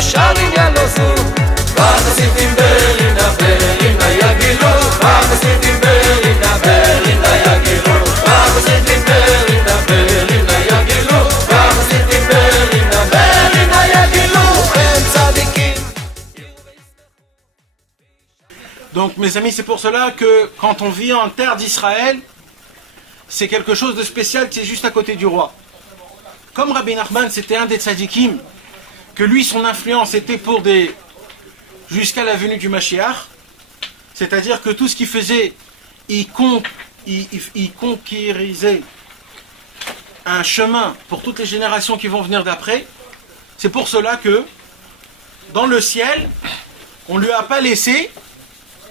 ושרים ילוזו והחסידים ברינה ברינה יגילו והחסידים ברינה ברינה יגילו והחסידים ברינה ברינה יגילו והחסידים ברינה ברינה יגילו הם צדיקים. Donc mes amis, c'est pour cela que quand on vit en terre d'Israël, c'est quelque chose de spécial qui est juste à côté du roi. Comme Rabbi Nachman, c'était un des tzadikim, que lui, son influence était pour des... jusqu'à la venue du Mashiach, c'est-à-dire que tout ce qu'il faisait, il conquérisait un chemin pour toutes les générations qui vont venir d'après. C'est pour cela que, dans le ciel, on ne lui a pas laissé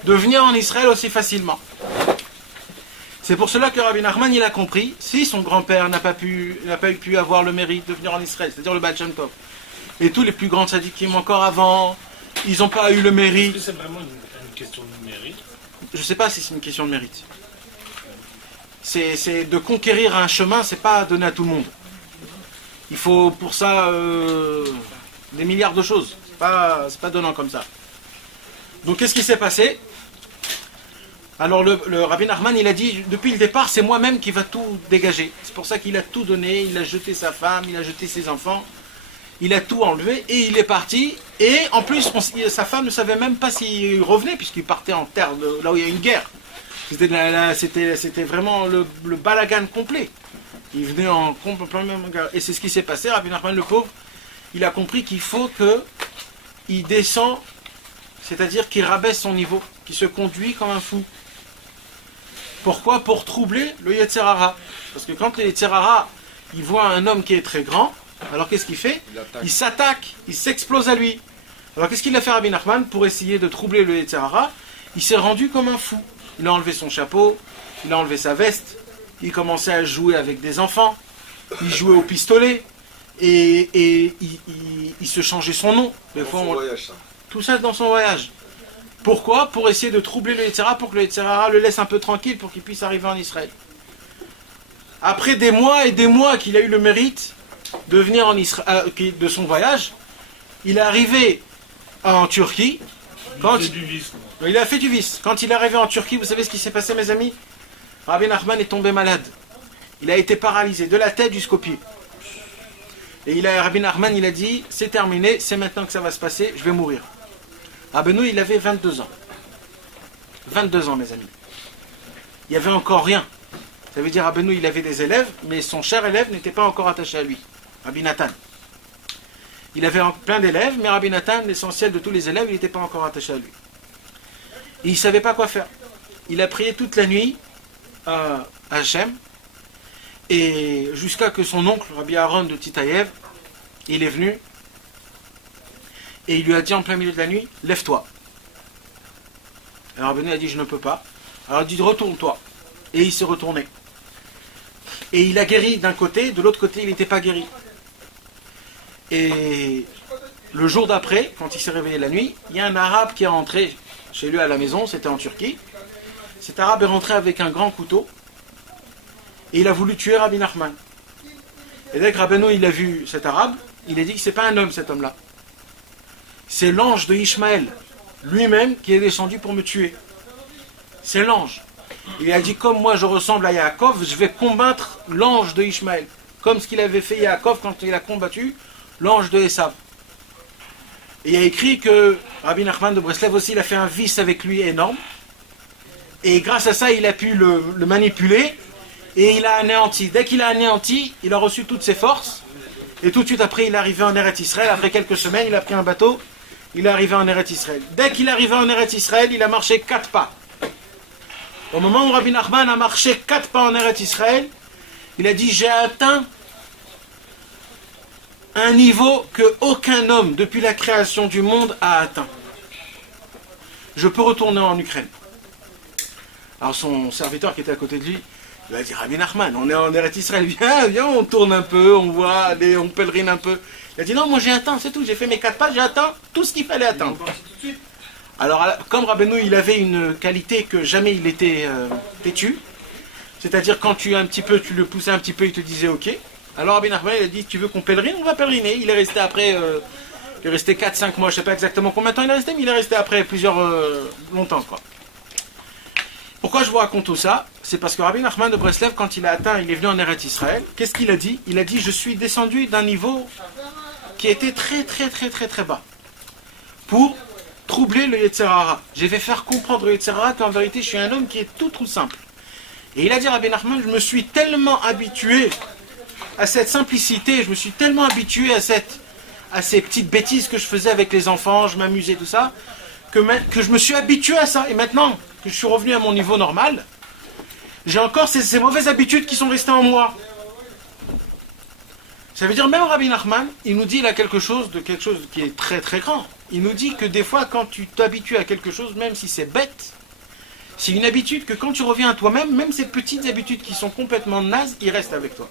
de venir en Israël aussi facilement. C'est pour cela que Rabbi Nachman il a compris, si son grand-père n'a pas pu avoir le mérite de venir en Israël, c'est-à-dire le Baal Shem Tov, et tous les plus grands tzadikim encore avant, ils n'ont pas eu le mérite. Est-ce que c'est vraiment une question de mérite? Je ne sais pas si c'est une question de mérite. C'est de conquérir un chemin, c'est pas donné à tout le monde. Il faut pour ça des milliards de choses. C'est pas donnant comme ça. Donc qu'est-ce qui s'est passé? Alors le Rabbi Nachman il a dit, depuis le départ c'est moi-même qui va tout dégager. C'est pour ça qu'il a tout donné, il a jeté sa femme, il a jeté ses enfants, il a tout enlevé et il est parti. Et en plus sa femme ne savait même pas s'il revenait puisqu'il partait en terre là où il y a une guerre. C'était vraiment le balagan complet. Il venait en plein même guerre. Et c'est ce qui s'est passé. Rabbi Nachman le pauvre, il a compris qu'il faut qu'il descend, c'est-à-dire qu'il rabaisse son niveau, qu'il se conduit comme un fou. Pourquoi? Pour troubler le Yetzer Hara. Parce que quand le Yetzer Hara, il voit un homme qui est très grand, alors qu'est-ce qu'il fait? Il s'attaque, il s'explose à lui. Alors qu'est-ce qu'il a fait Rabbi Nachman pour essayer de troubler le Yetzer Hara? Il s'est rendu comme un fou. Il a enlevé son chapeau, il a enlevé sa veste, il commençait à jouer avec des enfants, il jouait au pistolet, et il se changeait son nom. Des fois, tout ça dans son voyage. Pourquoi? Pour essayer de troubler le Yetzer Hara, pour que le Yetzer Hara le laisse un peu tranquille, pour qu'il puisse arriver en Israël. Après des mois et des mois qu'il a eu le mérite de venir en Israël, de son voyage, il est arrivé en Turquie. Il a fait du vice. Quand il est arrivé en Turquie, vous savez ce qui s'est passé, mes amis? Rabbi Nachman est tombé malade. Il a été paralysé de la tête jusqu'aux pieds. Et Rabbi Nachman il a dit, c'est terminé, c'est maintenant que ça va se passer, je vais mourir. Rabbeinu, il avait 22 ans. 22 ans, mes amis. Il n'y avait encore rien. Ça veut dire, Rabbeinu, il avait des élèves, mais son cher élève n'était pas encore attaché à lui. Rabbi Nathan. Il avait plein d'élèves, mais Rabbi Nathan, l'essentiel de tous les élèves, il n'était pas encore attaché à lui. Et il ne savait pas quoi faire. Il a prié toute la nuit à Hachem, et jusqu'à que son oncle, Rabbi Aaron de Titaïev, il est venu, et il lui a dit en plein milieu de la nuit, lève-toi. Alors Rabbeinu a dit, je ne peux pas. Alors il dit, retourne-toi. Et il s'est retourné. Et il a guéri d'un côté, de l'autre côté, il n'était pas guéri. Et le jour d'après, quand il s'est réveillé la nuit, il y a un arabe qui est rentré chez lui à la maison, c'était en Turquie. Cet arabe est rentré avec un grand couteau, et il a voulu tuer Rabbi Nachman. Et dès que Rabbeinu il a vu cet arabe, il a dit que c'est pas un homme cet homme-là. C'est l'ange de Ishmaël, lui-même, qui est descendu pour me tuer. C'est l'ange. Il a dit, comme moi je ressemble à Yaakov, je vais combattre l'ange de Ishmaël. Comme ce qu'il avait fait Yaakov quand il a combattu l'ange de Esav. Et il a écrit que Rabbi Nachman de Breslev aussi, il a fait un vice avec lui énorme. Et grâce à ça, il a pu le manipuler. Et il a anéanti. Dès qu'il a anéanti, il a reçu toutes ses forces. Et tout de suite après, il est arrivé en Eretz Israël. Après quelques semaines, il a pris un bateau. Il est arrivé en Eretz Israël. Dès qu'il est arrivé en Eretz Israël, il a marché 4 pas. Au moment où Rabbi Nachman a marché 4 pas en Eretz Israël, il a dit, j'ai atteint un niveau que aucun homme depuis la création du monde a atteint. Je peux retourner en Ukraine. Alors son serviteur qui était à côté de lui, il a dit, Rabbi Nachman, on est en Eretz Israël, viens, on tourne un peu, on voit, allez, on pèlerine un peu. Il a dit, non, moi j'ai atteint, c'est tout, j'ai fait mes 4 pas, j'ai atteint tout ce qu'il fallait atteindre. Alors, comme Rabbeinu, il avait une qualité que jamais il était têtu, c'est-à-dire quand tu le poussais un petit peu, il te disait ok. Alors Rabbi Nachman, il a dit, tu veux qu'on pèlerine? On va pèleriner. Il est resté après Il est resté 4-5 mois, je ne sais pas exactement combien de temps il est resté, mais il est resté après longtemps quoi. Pourquoi je vous raconte tout ça? C'est parce que Rabbi Nachman de Breslev, quand il est venu en Eretz Israël, qu'est-ce qu'il a dit? Il a dit, je suis descendu d'un niveau qui était très très très très très bas pour troubler le Yetzer Hara. Je vais faire comprendre le Yetzer Hara qu'en vérité je suis un homme qui est tout simple. Et il a dit à Rabbi Nachman, je me suis tellement habitué à cette simplicité, je me suis tellement habitué à ces petites bêtises que je faisais avec les enfants, je m'amusais, tout ça, que je me suis habitué à ça. Et maintenant que je suis revenu à mon niveau normal, j'ai encore ces mauvaises habitudes qui sont restées en moi. Ça veut dire, même Rabbi Nachman, il nous dit, il a quelque chose qui est très très grand. Il nous dit que des fois, quand tu t'habitues à quelque chose, même si c'est bête, c'est une habitude que quand tu reviens à toi-même, même ces petites habitudes qui sont complètement nazes, ils restent avec toi.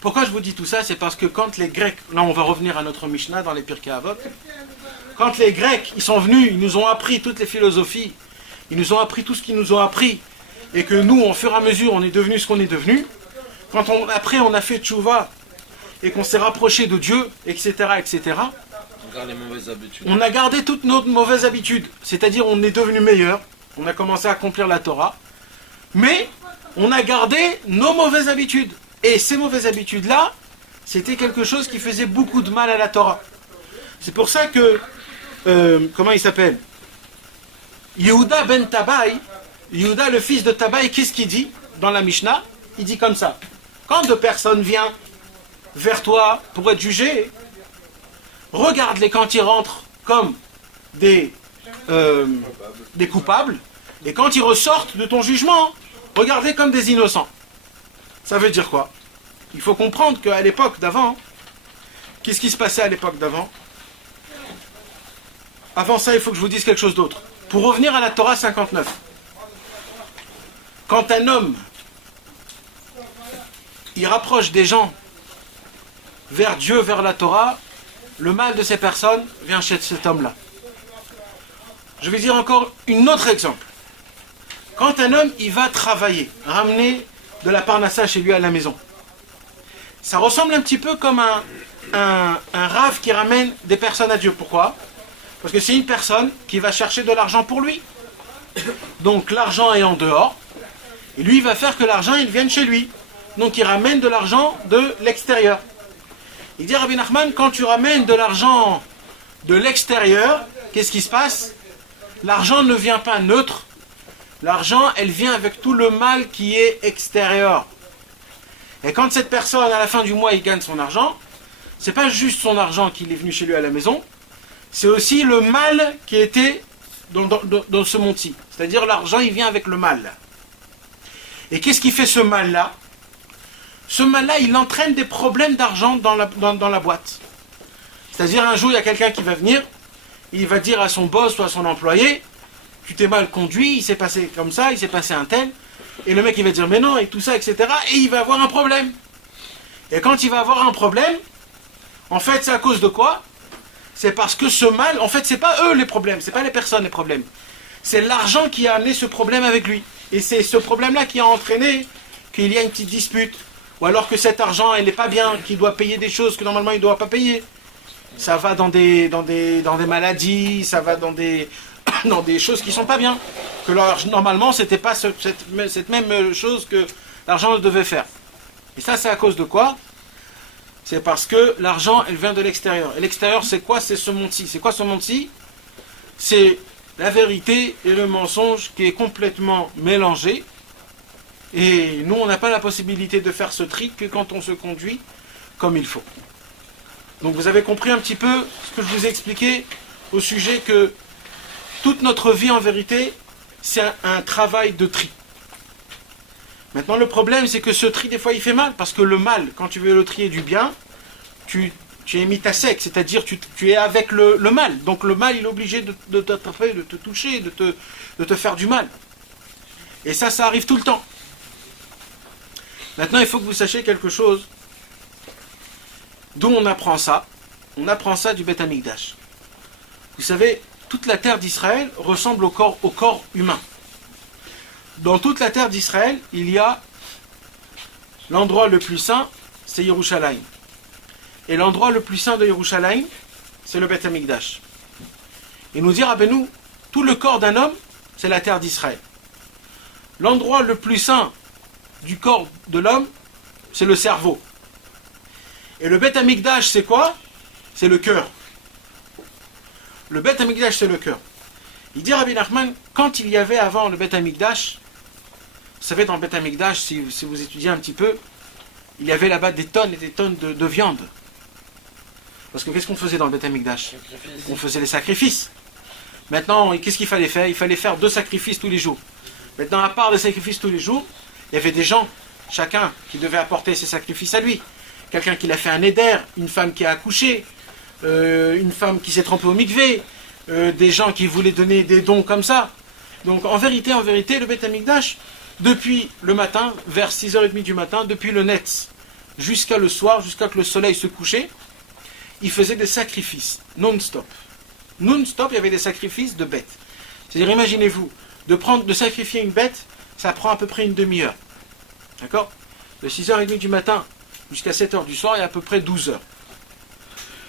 Pourquoi je vous dis tout ça? C'est parce que quand les Grecs, là on va revenir à notre Mishnah dans les Pirkei Avot, quand les Grecs, ils sont venus, ils nous ont appris toutes les philosophies, ils nous ont appris tout ce qu'ils nous ont appris, et que nous, au fur et à mesure, on est devenu ce qu'on est devenu, après on a fait tchouva, et qu'on s'est rapproché de Dieu, etc., etc., On garde les mauvaises habitudes. on a gardé toutes nos mauvaises habitudes, c'est-à-dire on est devenu meilleur, on a commencé à accomplir la Torah, mais on a gardé nos mauvaises habitudes. Et ces mauvaises habitudes-là, c'était quelque chose qui faisait beaucoup de mal à la Torah. C'est pour ça que, comment il s'appelle? Yehuda ben Tabai, Yehuda le fils de Tabai, qu'est-ce qu'il dit dans la Mishnah? Il dit comme ça: quand deux personnes viennent vers toi pour être jugées, regarde-les quand ils rentrent comme des coupables, et quand ils ressortent de ton jugement, regarde-les comme des innocents. Ça veut dire quoi? Il faut comprendre qu'à l'époque d'avant, qu'est-ce qui se passait à l'époque d'avant? Avant ça, il faut que je vous dise quelque chose d'autre. Pour revenir à la Torah 59, quand un homme il rapproche des gens vers Dieu, vers la Torah, le mal de ces personnes vient chez cet homme-là. Je vais dire encore un autre exemple. Quand un homme il va travailler, ramener de la parnassa chez lui à la maison, ça ressemble un petit peu comme un rave qui ramène des personnes à Dieu. Pourquoi? Parce que c'est une personne qui va chercher de l'argent pour lui. Donc l'argent est en dehors, et lui il va faire que l'argent il vienne chez lui. Donc il ramène de l'argent de l'extérieur. Il dit Rabbi Nachman, quand tu ramènes de l'argent de l'extérieur, qu'est-ce qui se passe? L'argent ne vient pas neutre. L'argent, elle vient avec tout le mal qui est extérieur. Et quand cette personne, à la fin du mois, il gagne son argent, c'est pas juste son argent qu'il est venu chez lui à la maison, c'est aussi le mal qui était dans ce monti. C'est-à-dire l'argent, il vient avec le mal. Et qu'est-ce qui fait ce mal-là? Ce mal-là, il entraîne des problèmes d'argent dans la boîte. C'est-à-dire un jour, il y a quelqu'un qui va venir, il va dire à son boss ou à son employé: tu t'es mal conduit, il s'est passé comme ça, il s'est passé un tel. Et le mec il va dire mais non, et tout ça, etc. Et il va avoir un problème. Et quand il va avoir un problème, en fait c'est à cause de quoi? C'est parce que ce mal, en fait c'est pas eux les problèmes, c'est pas les personnes les problèmes. C'est l'argent qui a amené ce problème avec lui. Et c'est ce problème-là qui a entraîné qu'il y a une petite dispute. Ou alors que cet argent, elle n'est pas bien, qu'il doit payer des choses que normalement il ne doit pas payer. Ça va dans des maladies, ça va dans des choses qui ne sont pas bien. Que normalement, ce n'était pas cette même chose que l'argent devait faire. Et ça, c'est à cause de quoi? C'est parce que l'argent, elle vient de l'extérieur. Et l'extérieur, c'est quoi? C'est ce monti. C'est quoi ce monti? C'est la vérité et le mensonge qui est complètement mélangé. Et nous, on n'a pas la possibilité de faire ce tri que quand on se conduit comme il faut. Donc vous avez compris un petit peu ce que je vous ai expliqué au sujet que toute notre vie, en vérité, c'est un travail de tri. Maintenant, le problème, c'est que ce tri, des fois, il fait mal. Parce que le mal, quand tu veux le trier du bien, tu es mis à sec. C'est-à-dire, tu es avec le mal. Donc le mal, il est obligé de t'attraper, de te toucher, de te faire du mal. Et ça arrive tout le temps. Maintenant, il faut que vous sachiez quelque chose. D'où on apprend ça? On apprend ça du Beth Amikdash. Vous savez, toute la terre d'Israël ressemble au corps humain. Dans toute la terre d'Israël, il y a l'endroit le plus saint, c'est Yerushalayim. Et l'endroit le plus saint de Yerushalayim, c'est le Beth Amikdash. Et nous dit Rabbeinu, tout le corps d'un homme, c'est la terre d'Israël. L'endroit le plus saint du corps de l'homme, c'est le cerveau. Et le Beth Amikdash, c'est quoi? C'est le cœur. Le Beth Amikdash, c'est le cœur. Il dit Rabbi Nachman, quand il y avait avant le Beth Amikdash, vous savez, dans le Beth Amikdash, si vous étudiez un petit peu, il y avait là-bas des tonnes et des tonnes de viande. Parce que qu'est-ce qu'on faisait dans le Beth Amikdash? On faisait les sacrifices. Maintenant, qu'est-ce qu'il fallait faire? Il fallait faire 2 sacrifices tous les jours. Maintenant, à part les sacrifices tous les jours, il y avait des gens, chacun, qui devait apporter ses sacrifices à lui. Quelqu'un qui l'a fait un éder, une femme qui a accouché, une femme qui s'est trempée au mikvé, des gens qui voulaient donner des dons comme ça. Donc en vérité, le Beth Amikdash, depuis le matin, vers 6h30 du matin, depuis le Netz, jusqu'à le soir, jusqu'à que le soleil se couchait, il faisait des sacrifices, non-stop. Non-stop, il y avait des sacrifices de bêtes. C'est-à-dire, imaginez-vous, de sacrifier une bête, ça prend à peu près une demi-heure. D'accord? De 6h30 du matin jusqu'à 7h du soir, il y a à peu près 12 heures.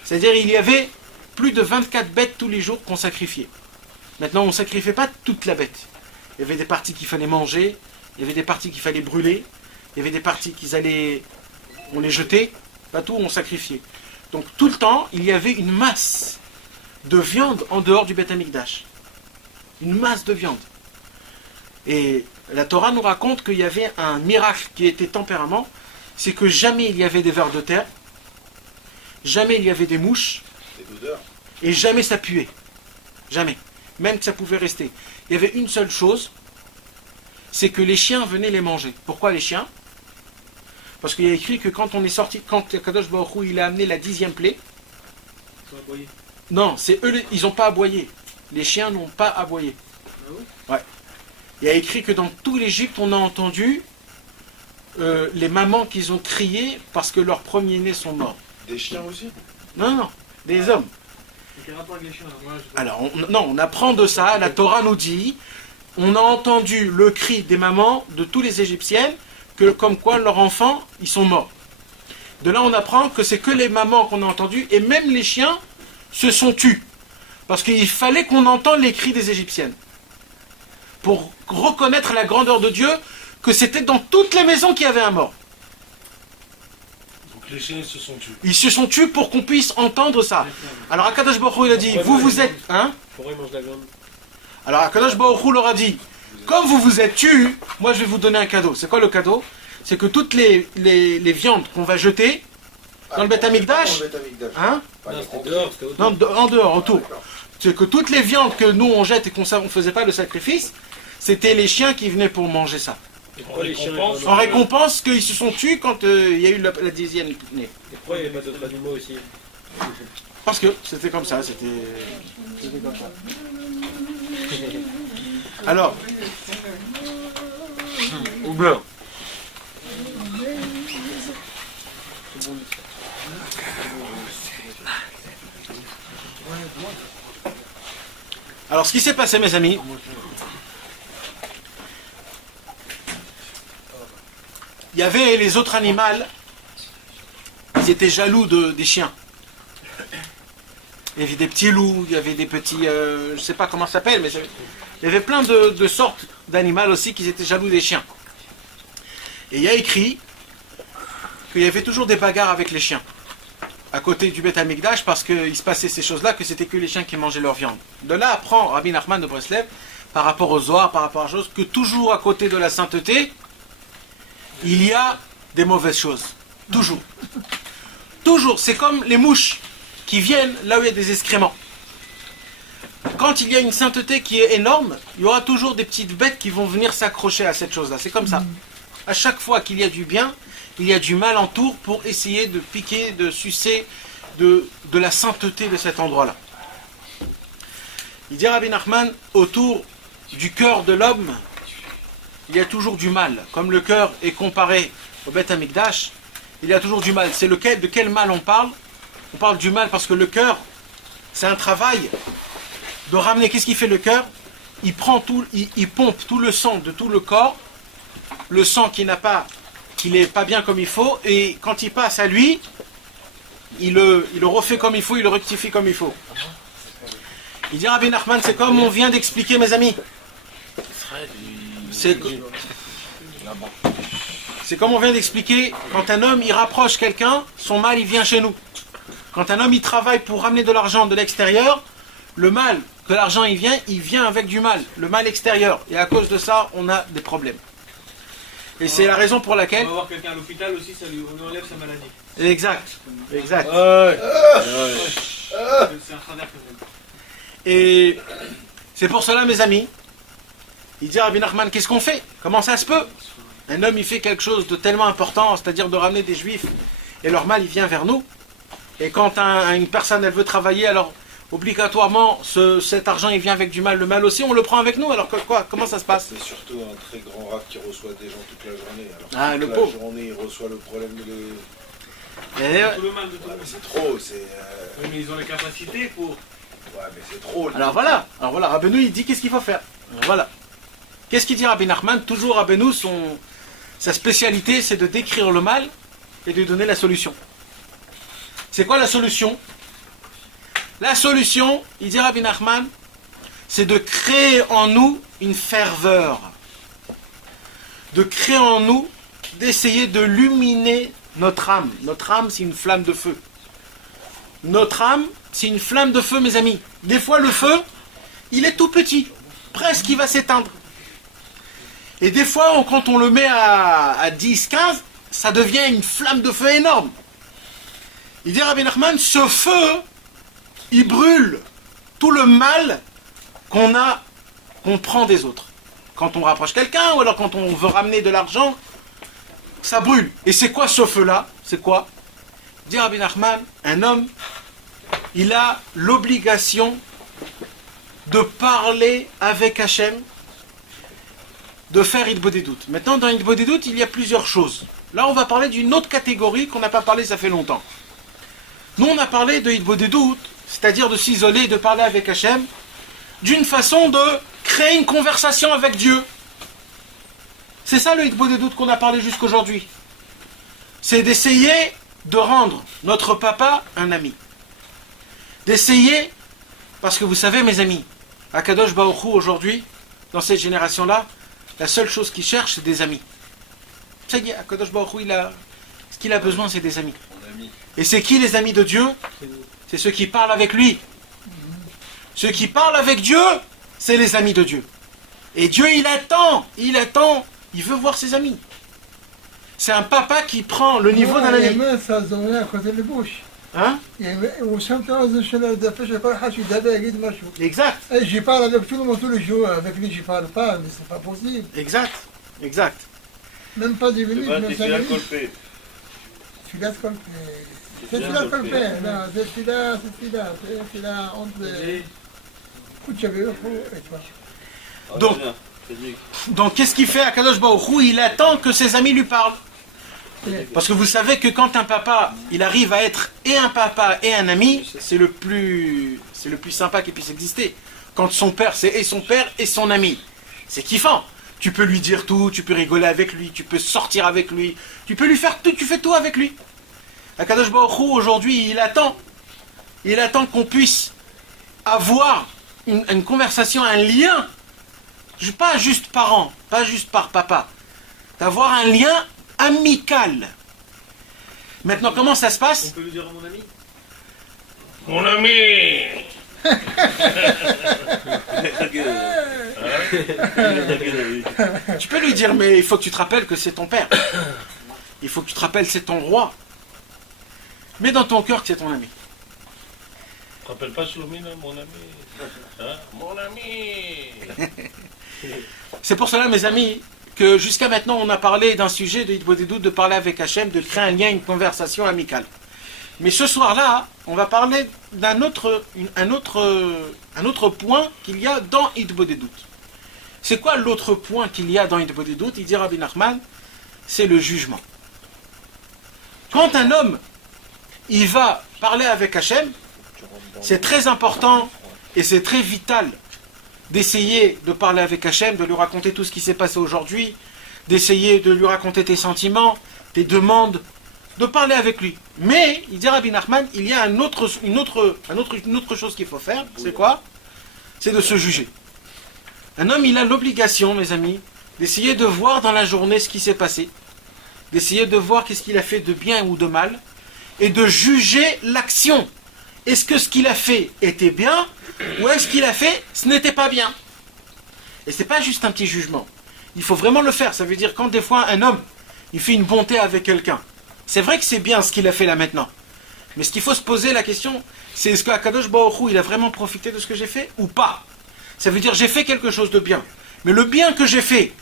C'est-à-dire, il y avait plus de 24 bêtes tous les jours qu'on sacrifiait. Maintenant, on ne sacrifiait pas toute la bête. Il y avait des parties qu'il fallait manger, il y avait des parties qu'il fallait brûler, il y avait des parties on les jetait, pas tout, on sacrifiait. Donc tout le temps, il y avait une masse de viande en dehors du Beth Amikdash. Une masse de viande. Et la Torah nous raconte qu'il y avait un miracle qui était tempérament, c'est que jamais il y avait des vers de terre, jamais il y avait des mouches, et jamais ça puait. Jamais. Même que ça pouvait rester. Il y avait une seule chose, c'est que les chiens venaient les manger. Pourquoi les chiens? Parce qu'il y a écrit que quand on est sorti, quand Kadosh Baruch Hu, il a amené la 10e plaie, non, c'est eux, ils n'ont pas aboyé. Les chiens n'ont pas aboyé. Ouais. Il y a écrit que dans tout l'Égypte, on a entendu les mamans qui ont crié parce que leurs premiers-nés sont morts. Des chiens aussi? Non, des hommes. Alors, on apprend de ça, la Torah nous dit, on a entendu le cri des mamans de tous les Égyptiennes, comme quoi leurs enfants, ils sont morts. De là, on apprend que c'est que les mamans qu'on a entendues, et même les chiens se sont tus. Parce qu'il fallait qu'on entende les cris des Égyptiennes. Pour reconnaître la grandeur de Dieu, que c'était dans toutes les maisons qu'il y avait un mort. Donc les chiens se sont tués. Ils se sont tus pour qu'on puisse entendre ça. Alors Akadosh Baruch Hu, il a dit, vous êtes... Hein? Pourquoi ils mangent la viande? Alors Akadosh Baruch Hu leur a dit, comme vous vous êtes tus, moi je vais vous donner un cadeau. C'est quoi le cadeau? C'est que toutes les viandes qu'on va jeter dans le Beth Amikdash, hein? Non, en dehors, autour. C'est que toutes les viandes que nous on jette et qu'on ne faisait pas le sacrifice, c'était les chiens qui venaient pour manger ça. En récompense qu'ils se sont tus quand il y a eu la 10e née. Et pourquoi il n'y avait pas d'autres animaux aussi? Parce que c'était comme ça, c'était comme ça. Alors, au blanc. Alors, ce qui s'est passé, mes amis, il y avait les autres animaux, ils étaient jaloux des chiens. Il y avait des petits loups, il y avait des petits, je ne sais pas comment ça s'appelle, mais il y avait plein de sortes d'animaux aussi qui étaient jaloux des chiens. Et il y a écrit qu'il y avait toujours des bagarres avec les chiens, à côté du Beth Amikdash, parce qu'il se passait ces choses-là, que c'était que les chiens qui mangeaient leur viande. De là apprend Rabbi Nachman de Breslev, par rapport aux Zohar, par rapport à choses, que toujours à côté de la sainteté, il y a des mauvaises choses. Toujours. Toujours. C'est comme les mouches qui viennent là où il y a des excréments. Quand il y a une sainteté qui est énorme, il y aura toujours des petites bêtes qui vont venir s'accrocher à cette chose-là. C'est comme ça. À chaque fois qu'il y a du bien, il y a du mal entour pour essayer de piquer, de sucer de la sainteté de cet endroit-là. Il dit Rabbi Nachman, autour du cœur de l'homme, il y a toujours du mal. Comme le cœur est comparé au Beth Amikdash, il y a toujours du mal. De quel mal on parle? On parle du mal parce que le cœur, c'est un travail de ramener. Qu'est-ce qui fait le cœur? Il pompe tout le sang de tout le corps, le sang qui n'est pas bien comme il faut, et quand il passe à lui, il le refait comme il faut, il le rectifie comme il faut. Il dit Rabbi Nachman, c'est comme on vient d'expliquer, mes amis. C'est comme on vient d'expliquer, quand un homme il rapproche quelqu'un, son mal il vient chez nous. Quand un homme il travaille pour ramener de l'argent de l'extérieur, le mal que l'argent il vient avec du mal, le mal extérieur. Et à cause de ça, on a des problèmes. Et c'est la raison pour laquelle... On va voir quelqu'un à l'hôpital aussi, ça lui enlève sa maladie. Exact, exact. C'est un travers que j'aime. Et c'est pour cela, mes amis, il dit à Rabbi Nachman, qu'est-ce qu'on fait? Comment ça se peut? Un homme, il fait quelque chose de tellement important, c'est-à-dire de ramener des juifs, et leur mal, il vient vers nous. Et quand une personne, elle veut travailler, alors obligatoirement, cet argent, il vient avec du mal. Le mal aussi, on le prend avec nous, alors que quoi? Comment ça se passe? C'est surtout un très grand rat qui reçoit des gens toute la journée. Alors Ah, toute le la pauvre. journée, il reçoit le problème de... Et, Tout le mal de tout le Ouais, monde. mais c'est trop, c'est... Oui, mais ils ont les capacités pour... Ouais, mais c'est trop. alors voilà, Rabbeinu, il dit qu'est-ce qu'il faut faire. Alors voilà. Qu'est-ce qu'il dit Rabbi Nachman? Toujours Rabbeinu, sa spécialité, c'est de décrire le mal et de donner la solution. C'est quoi la solution? La solution, il dit Rabbi Nachman, c'est de créer en nous une ferveur. De créer en nous, d'essayer de luminer notre âme. Notre âme, c'est une flamme de feu. Notre âme, c'est une flamme de feu, mes amis. Des fois, le feu, il est tout petit. Presque, il va s'éteindre. Et des fois, quand on le met à 10, 15, ça devient une flamme de feu énorme. Il dit Rabbi Nachman, ce feu, il brûle tout le mal qu'on prend des autres. Quand on rapproche quelqu'un, ou alors quand on veut ramener de l'argent, ça brûle. Et c'est quoi ce feu-là? C'est quoi? Dit Rabbi Nachman, un homme, il a l'obligation de parler avec Hachem, de faire Hitbodedut. Maintenant, dans Hitbodedut, il y a plusieurs choses. Là, on va parler d'une autre catégorie qu'on n'a pas parlé, ça fait longtemps. Nous, on a parlé de Hitbodedut, c'est-à-dire de s'isoler, de parler avec Hachem, d'une façon de créer une conversation avec Dieu. C'est ça le Hitbodedut qu'on a parlé jusqu'aujourd'hui. C'est d'essayer de rendre notre papa un ami. D'essayer, parce que vous savez, mes amis, Akadosh Baruch Hu, aujourd'hui, dans cette génération-là, la seule chose qu'il cherche, c'est des amis. Ça y est, Akadosh Baruch Hu, ce qu'il a besoin, c'est des amis. Et c'est qui les amis de Dieu? C'est ceux qui parlent avec lui. Ceux qui parlent avec Dieu, c'est les amis de Dieu. Et Dieu, il attend, il veut voir ses amis. C'est un papa qui prend le niveau d'un ami. Hein? Exact. Je parle avec tout le monde tous les jours, avec lui je parle pas, mais c'est pas possible. Exact. Exact. Même pas 10 minutes, même 5 Tu l'as minutes. colpé. Celui-là, c'est colpé. C'est celui-là, colpé. Non, c'est celui-là, entre les... Écoute, j'avais eu et toi. Donc qu'est-ce qu'il fait à Kadosh Baruch Hu? Il attend que ses amis lui parlent. Parce que vous savez que quand un papa, il arrive à être et un papa et un ami, c'est le plus sympa qui puisse exister. Quand son père, c'est et son père et son ami. C'est kiffant. Tu peux lui dire tout, tu peux rigoler avec lui, tu peux sortir avec lui, tu peux lui faire tout, tu fais tout avec lui. Akadosh Baruch Hu, aujourd'hui, il attend qu'on puisse avoir une conversation, un lien, pas juste parent, pas juste par papa, d'avoir un lien amical. Maintenant, comment ça se On passe? peut lui dire à mon ami? Mon ami. Tu peux lui dire, mais il faut que tu te rappelles que c'est ton père. Il faut que tu te rappelles que c'est ton roi. Mets dans ton cœur que c'est ton ami. Tu te rappelles pas Shloumina, mon ami? Hein? Mon ami. C'est pour cela, mes amis, que jusqu'à maintenant, on a parlé d'un sujet de Hitbodedut, de parler avec Hachem, de créer un lien, une conversation amicale. Mais ce soir-là, on va parler d'un autre point qu'il y a dans Hitbodedut. C'est quoi l'autre point qu'il y a dans Hitbodedut? Il dit Rabbi Nachman, c'est le jugement. Quand un homme, il va parler avec Hachem, c'est très important et c'est très vital d'essayer de parler avec Hachem, de lui raconter tout ce qui s'est passé aujourd'hui, d'essayer de lui raconter tes sentiments, tes demandes, de parler avec lui. Mais, il dit Rabbi Nachman, il y a une autre chose qu'il faut faire, c'est quoi? C'est de se juger. Un homme, il a l'obligation, mes amis, d'essayer de voir dans la journée ce qui s'est passé, d'essayer de voir qu'est-ce qu'il a fait de bien ou de mal, et de juger l'action. Est-ce que ce qu'il a fait était bien, ou est-ce qu'il a fait ce n'était pas bien? Et c'est pas juste un petit jugement. Il faut vraiment le faire. Ça veut dire quand des fois un homme, il fait une bonté avec quelqu'un. C'est vrai que c'est bien ce qu'il a fait là maintenant. Mais ce qu'il faut se poser la question, c'est est-ce que Akadosh Baruch Hu, il a vraiment profité de ce que j'ai fait ou pas? Ça veut dire j'ai fait quelque chose de bien. Mais le bien que j'ai fait,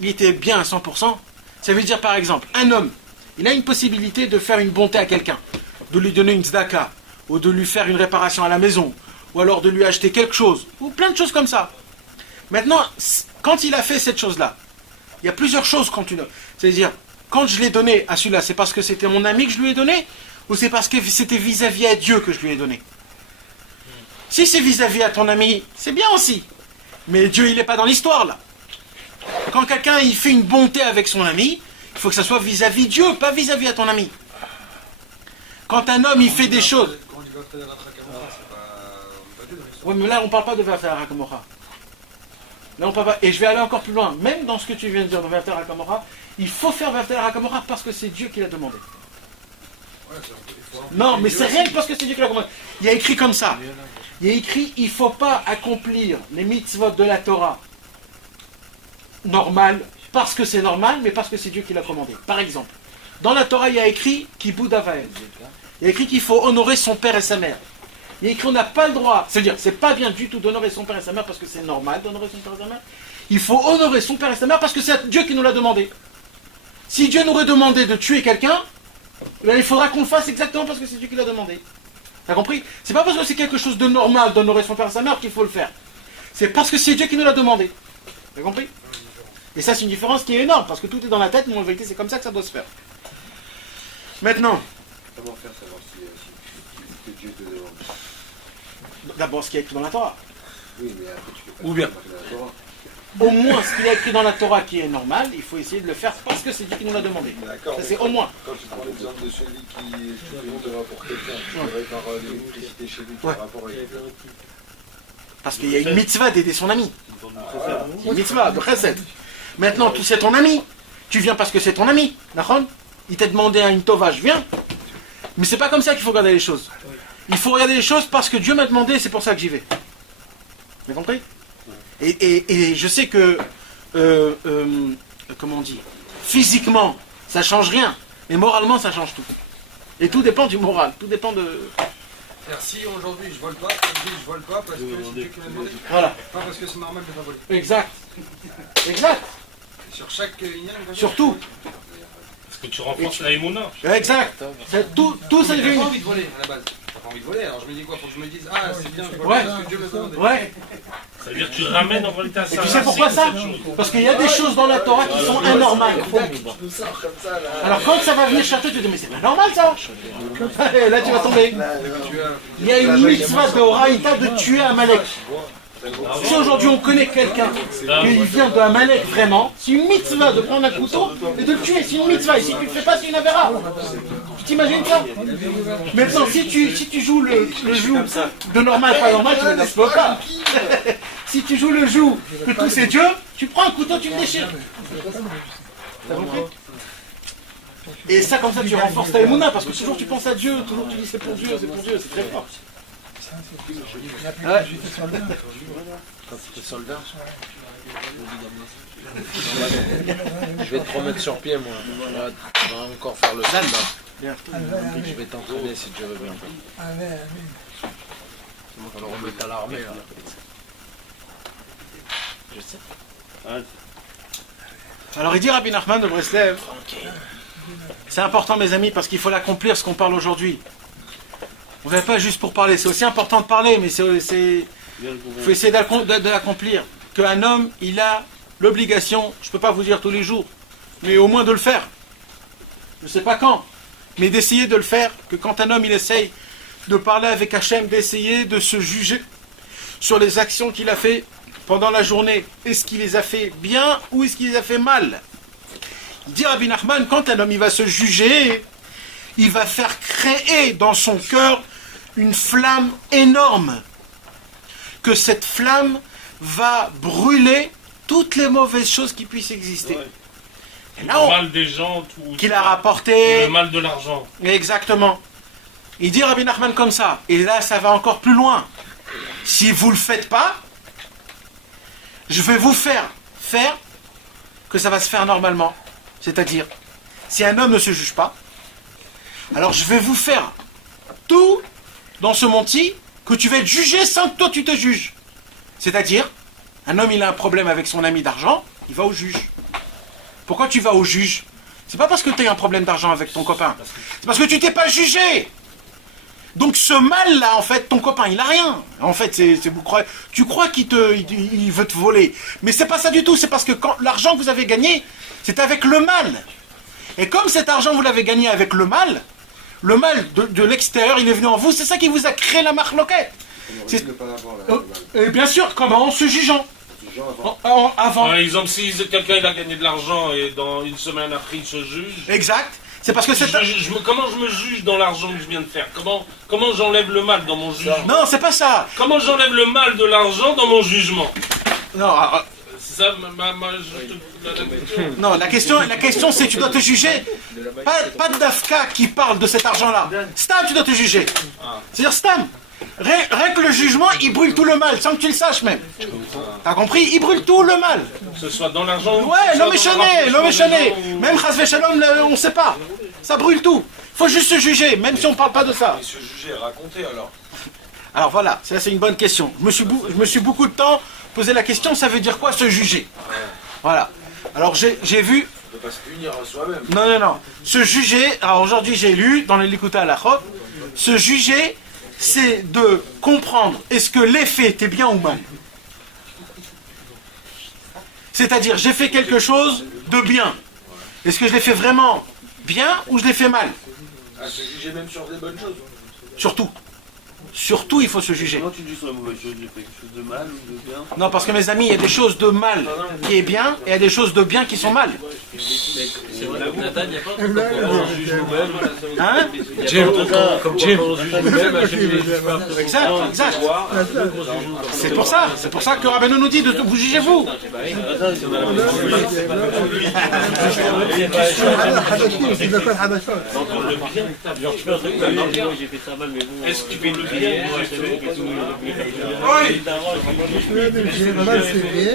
il était bien à 100%. Ça veut dire par exemple, un homme, il a une possibilité de faire une bonté à quelqu'un, de lui donner une tzedaka, ou de lui faire une réparation à la maison, ou alors de lui acheter quelque chose, ou plein de choses comme ça. Maintenant, quand il a fait cette chose-là, il y a plusieurs choses quand une... C'est-à-dire, quand je l'ai donné à celui-là, c'est parce que c'était mon ami que je lui ai donné, ou c'est parce que c'était vis-à-vis à Dieu que je lui ai donné? Si c'est vis-à-vis à ton ami, c'est bien aussi. Mais Dieu, il n'est pas dans l'histoire, là. Quand quelqu'un il fait une bonté avec son ami, il faut que ça soit vis-à-vis Dieu, pas vis-à-vis à ton ami. Quand un homme, il fait des choses... Quand on dit Vafta Hakamora, c'est pas Dieu dans l'histoire. Oui, mais là, on ne parle pas de Vafta Hakamora. Là, on parle pas... Et je vais aller encore plus loin. Même dans ce que tu viens de dire de Vafta Hakamora, il faut faire Vafta Hakamora parce que c'est Dieu qui l'a demandé. Non, mais c'est rien que parce que c'est Dieu qui l'a demandé. Il y a écrit comme ça. Il y a écrit, il ne faut pas accomplir les mitzvot de la Torah normal, parce que c'est normal, mais parce que c'est Dieu qui l'a commandé. Par exemple, dans la Torah, il y a écrit Kibud Avael. Il y a écrit qu'il faut honorer son père et sa mère. Il y a écrit qu'on n'a pas le droit, c'est-à-dire, c'est pas bien du tout d'honorer son père et sa mère parce que c'est normal d'honorer son père et sa mère. Il faut honorer son père et sa mère parce que c'est Dieu qui nous l'a demandé. Si Dieu nous aurait demandé de tuer quelqu'un, il faudra qu'on le fasse exactement parce que c'est Dieu qui l'a demandé. T'as compris? C'est pas parce que c'est quelque chose de normal d'honorer son père et sa mère qu'il faut le faire. C'est parce que c'est Dieu qui nous l'a demandé. T'as compris? Et ça, c'est une différence qui est énorme, parce que tout est dans la tête, mais en vérité, c'est comme ça que ça doit se faire. Maintenant, Comment faire savoir si que Dieu te demande? d'abord, ce qui est écrit dans la Torah. Oui, mais après tu peux pas Ou bien. faire la Torah. Au moins, ce qu'il y a écrit dans la Torah qui est normal, il faut essayer de le faire parce que c'est Dieu qui nous l'a demandé. D'accord. Ça, mais c'est au moins. Quand tu prends l'exemple de celui qui fait une deva pour quelqu'un, qui répare l'électricité chez lui, qui Ouais. a rapport avec Parce qu'il y a une mitzvah d'aider son ami. Une mitzvah de chesed. Maintenant, tu sais ton ami. Tu viens parce que c'est ton ami. D'accord? Il t'a demandé à une tova, je viens. Mais c'est pas comme ça qu'il faut regarder les choses. Il faut regarder les choses parce que Dieu m'a demandé, c'est pour ça que j'y vais. Vous avez compris? Et je sais que, comment on dit, physiquement, ça change rien. Mais moralement, ça change tout. Et tout dépend du moral. Tout dépend de... C'est-à-dire, si aujourd'hui je vole pas, je vole pas parce que c'est Dieu qui m'a demandé. Voilà. Pas parce que c'est normal de pas voler. Exact. Exact. Et sur chaque Inyan, Surtout. Parce que tu renforces la Emouna. Exact. Tout ça T'as devient... pas envie de voler à la base. T'as pas envie de voler, alors je me dis quoi? Faut que je me dise, ah c'est bien, je vole Ouais. parce que Dieu m'a demandé. Ouais. Ça veut dire que tu ramènes en réalité à Et ça. tu sais pourquoi ça? Parce qu'il y a des choses dans la Torah qui sont anormales. tout ça comme ça là. Alors quand ça va venir chez toi, tu te dis mais c'est pas normal ça. Et là tu vas tomber. Il y a une mitzvah de Horaïta de tuer Amalek. Si aujourd'hui on connaît quelqu'un qui vient de Amalek vraiment, c'est une mitzvah de prendre un couteau et de le tuer. C'est une mitzvah. Et si tu le fais pas, c'est une avéra. Tu t'imagines ça? Maintenant si tu joues le joue de normal, pas normal, tu ne laisses pas. Si tu joues le joue que tout c'est Dieu, tu prends un couteau, tu le déchires. T'as compris? Et ça, comme ça, tu renforces ta émouna, parce que toujours tu penses à Dieu, toujours tu dis c'est pour Dieu, c'est très fort. Ouais. Quand tu es soldat, je vais te remettre sur pied, moi. Tu vas encore faire le soldat. Bien. Je vais t'entraîner si tu veux bien. On le remet à l'armée, là. Je sais. Alors il dit Rabbi Nachman de Breslev, c'est important mes amis parce qu'il faut l'accomplir ce qu'on parle aujourd'hui. On ne vient pas juste pour parler, c'est aussi important de parler, mais il faut essayer de l'accomplir. Qu'un homme, il a l'obligation, je ne peux pas vous dire tous les jours, mais au moins de le faire. Je ne sais pas quand, mais d'essayer de le faire, que quand un homme il essaye de parler avec Hachem, d'essayer de se juger sur les actions qu'il a fait pendant la journée. Est-ce qu'il les a fait bien ou est-ce qu'il les a fait mal? Il dit Rabbi Nachman, quand un homme il va se juger, il va faire créer dans son cœur une flamme énorme. Que cette flamme va brûler toutes les mauvaises choses qui puissent exister. Ouais. Et là, Le mal des gens, tout. qu'il a rapporté. Le mal de l'argent. Exactement. Il dit Rabbi Nachman comme ça. Et là, ça va encore plus loin. Si vous ne le faites pas, je vais vous faire que ça va se faire normalement. C'est-à-dire, si un homme ne se juge pas, alors je vais vous faire tout dans ce monde-ci que tu vas être jugé sans que toi tu te juges. C'est-à-dire, un homme il a un problème avec son ami d'argent, il va au juge. Pourquoi tu vas au juge? C'est pas parce que tu as un problème d'argent avec ton copain. C'est parce que tu t'es pas jugé. Donc ce mal-là, en fait, ton copain, il a rien. En fait, tu crois qu'il il veut te voler. Mais c'est pas ça du tout. C'est parce que quand l'argent que vous avez gagné, c'est avec le mal. Et comme cet argent, vous l'avez gagné avec le mal de l'extérieur, il est venu en vous. C'est ça qui vous a créé la marloquette. C'est ne pas l'avoir, là, le mal. Et bien sûr, comment? En se jugeant. Avant. Par exemple, si quelqu'un il a gagné de l'argent et dans une semaine après il se juge. Exact. C'est parce que c'est... Comment je me juge dans l'argent que je viens de faire? Comment j'enlève le mal dans mon jugement? Non, c'est pas ça. Comment j'enlève le mal de l'argent dans mon jugement? Non, C'est ça non, la question c'est tu dois te juger. Pas de Dafka qui parle de cet argent-là. Stam, tu dois te juger. C'est-à-dire Stam. Rien que le jugement, il brûle tout le mal, sans que tu le saches même. T'as compris? Il brûle tout le mal. Que ce soit dans l'argent. Ouais, l'homme est chané. Même Chas Shalom, on ne sait pas. Ça brûle tout. Il faut juste se juger, même si on ne parle pas de ça. Et se juger, raconter alors. Alors voilà, ça c'est une bonne question. Je me suis beaucoup de temps posé la question, ça veut dire quoi se juger? Voilà. Alors j'ai vu... On ne peut pas se punir à soi-même. Non. Se juger, alors aujourd'hui j'ai lu dans les Likuta Halachot, se juger, c'est de comprendre est-ce que l'effet était bien ou mal. C'est-à-dire, j'ai fait quelque chose de bien. Est-ce que je l'ai fait vraiment bien ou je l'ai fait mal? Se juger même sur des bonnes choses. Surtout, il faut se juger. Comment tu dis sur la mauvaise chose? J'ai fait quelque chose de mal ou de bien? Non, parce que mes amis, il y a des choses de mal qui est bien et il y a des choses de bien qui sont mal. C'est vrai, Nathan, il n'y a pas on juge nous-mêmes. Hein? Comme Jim. Exact. C'est pour ça que Rabbeinu nous dit de vous jugez vous. Est-ce que tu fais le bien? Mal c'est bien.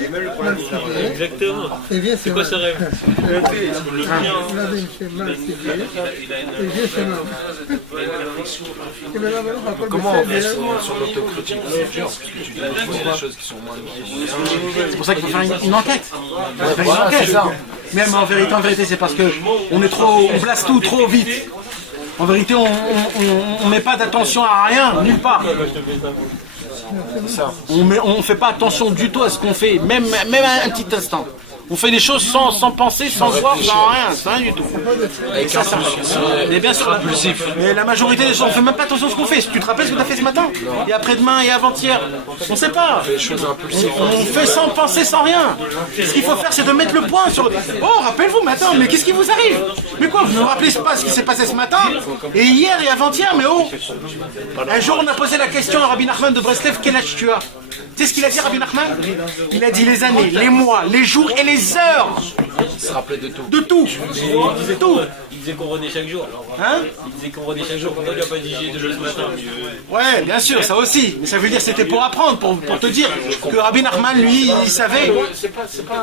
Exactement. C'est bien, c'est Quoi ce rêve? Le bien. Mal c'est bien. C'est bien, c'est mal. Comment on fait sur l'autocritique? C'est dur, parce que tu dois trouver des choses qui sont moins bien. C'est pour ça qu'il faut faire une enquête. Voilà, c'est ça. Même en vérité, c'est parce que on place tout trop vite. En vérité, on met pas d'attention à rien, nulle part. On fait pas attention du tout à ce qu'on fait, même un petit instant. On fait des choses sans penser, sans voir, sans rien du tout. Avec Ça, mais bien sûr, impulsif. mais la majorité des gens, on fait même pas attention à ce qu'on fait. Tu te rappelles ce que tu as fait ce matin? Et après-demain et avant-hier? On sait pas. Des choses impulsives. On fait sans penser, sans rien. Ce qu'il faut faire, c'est de mettre le point sur... Oh, rappelez-vous, mais attends, mais qu'est-ce qui vous arrive? Mais quoi, vous ne vous rappelez pas ce qui s'est passé ce matin? Et hier et avant-hier, mais oh! Un jour, on a posé la question à Rabbi Nachman de Breslev, quel âge tu as? Tu sais ce qu'il a dit, Rabbi Nachman? Il a dit les années, les mois, les jours et les heures. Il se rappelait de tout. De tout. Tout. Il disait qu'on renaît chaque jour. Hein? Il disait qu'on renaît chaque jour. Pourquoi tu n'as pas dit j'ai déjà ce matin? Ouais, bien sûr, ça aussi. Mais ça veut dire que c'était pour apprendre, pour te dire que Rabbi Nachman, lui, il savait.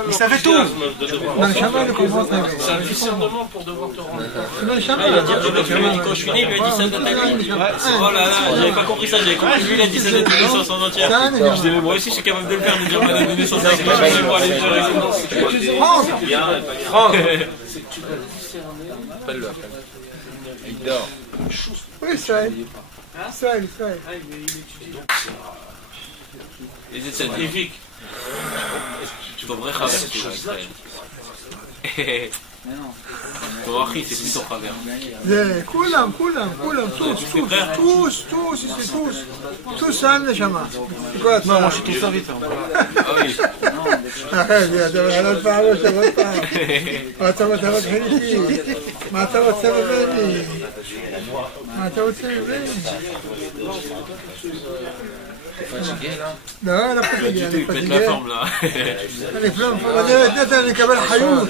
Il savait tout. Dans le chemin, le comprend très bien. C'est un discernement pour devoir te rendre. Dans le chemin, Il a dit quand je suis né, il lui a dit ça de Nathalie. Oh là là, j'avais pas compris ça, j'avais compris. Lui, il a dit ça de naissance en entière. Je disais, mais moi aussi, je suis capable de le faire, de dire ma date de naissance avec moi, je vais voir les gens. Franck. Appelle-le. Il dort. oui, Israël. Israël. Et c'est scientifique. Tu vas vraiment faire. Ton Achri, c'est plus ton frère. כולם, tous, ça, נשמה. C'est quoi, Non, moi je suis tout serviteur. Ah oui. אחרי זה, אתה עוד פעם, עוד פעם. מה אתה רוצה חלקי? מה אתה רוצה ממני? מה אתה רוצה ממני? לא, לא פתיגה, Tu pètes la forme là. אני פלום, בדרך אני אקבל חיות.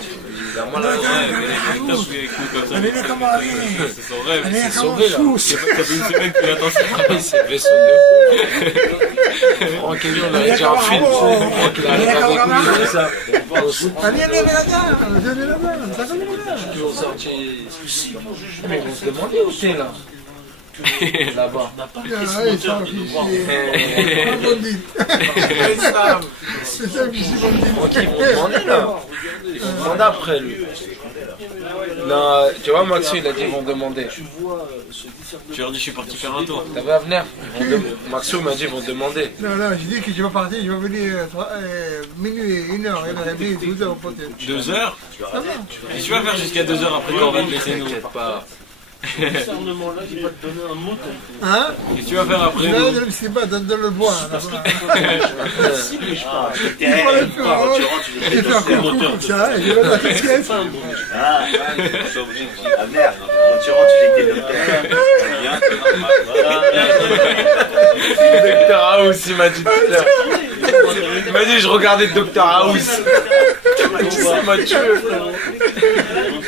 אני אהיה כמו אני. C'est son rêve. אני אהיה כמו סוס. Ça fait une semaine qu'il attend ça. C'est vaisseau de Franck et lui, on avait déjà un film. Franck, il אני a אהיה כמו écouté ça. אני אהיה בן אדם, זה בן אדם, ça fait bel aדם. Ils ont sorti. Mais ils vont se demander où t'es là. Là-bas. ils sont ici. Bandit. C'est ça qui s'y bandit. Franck, ils vont demander là. Ils vont demander après lui. Non, tu vois, Maxime, il a dit ils vont demander. Tu leur dis, je suis parti faire un tour. T'avais à venir. Maxime m'a dit ils vont demander. Non, non, j'ai dit que je vais partir, je vais venir minuit, 1h, 1h30, 12h peut-être. 2 heures? Ça va. Et tu vas faire jusqu'à 2 heures après qu'on va te laisser nous. T'inquiète pas. Concernant-là, il va te donner un mot. Hein? Qu'est-ce que tu vas faire après Là, nous? je ne sais pas, dans le bois, là-bas. Tu Il faut le faire, je vais faire coucou comme ça, et je vais dans la pièce. Ah, je suis obligé. Ah merde, quand tu rentres, j'ai été docteur. Bien, c'est normal. Docteur House, il m'a dit tout à l'heure. Il m'a dit je regardais Docteur House. Il m'a dit ça m'a tué.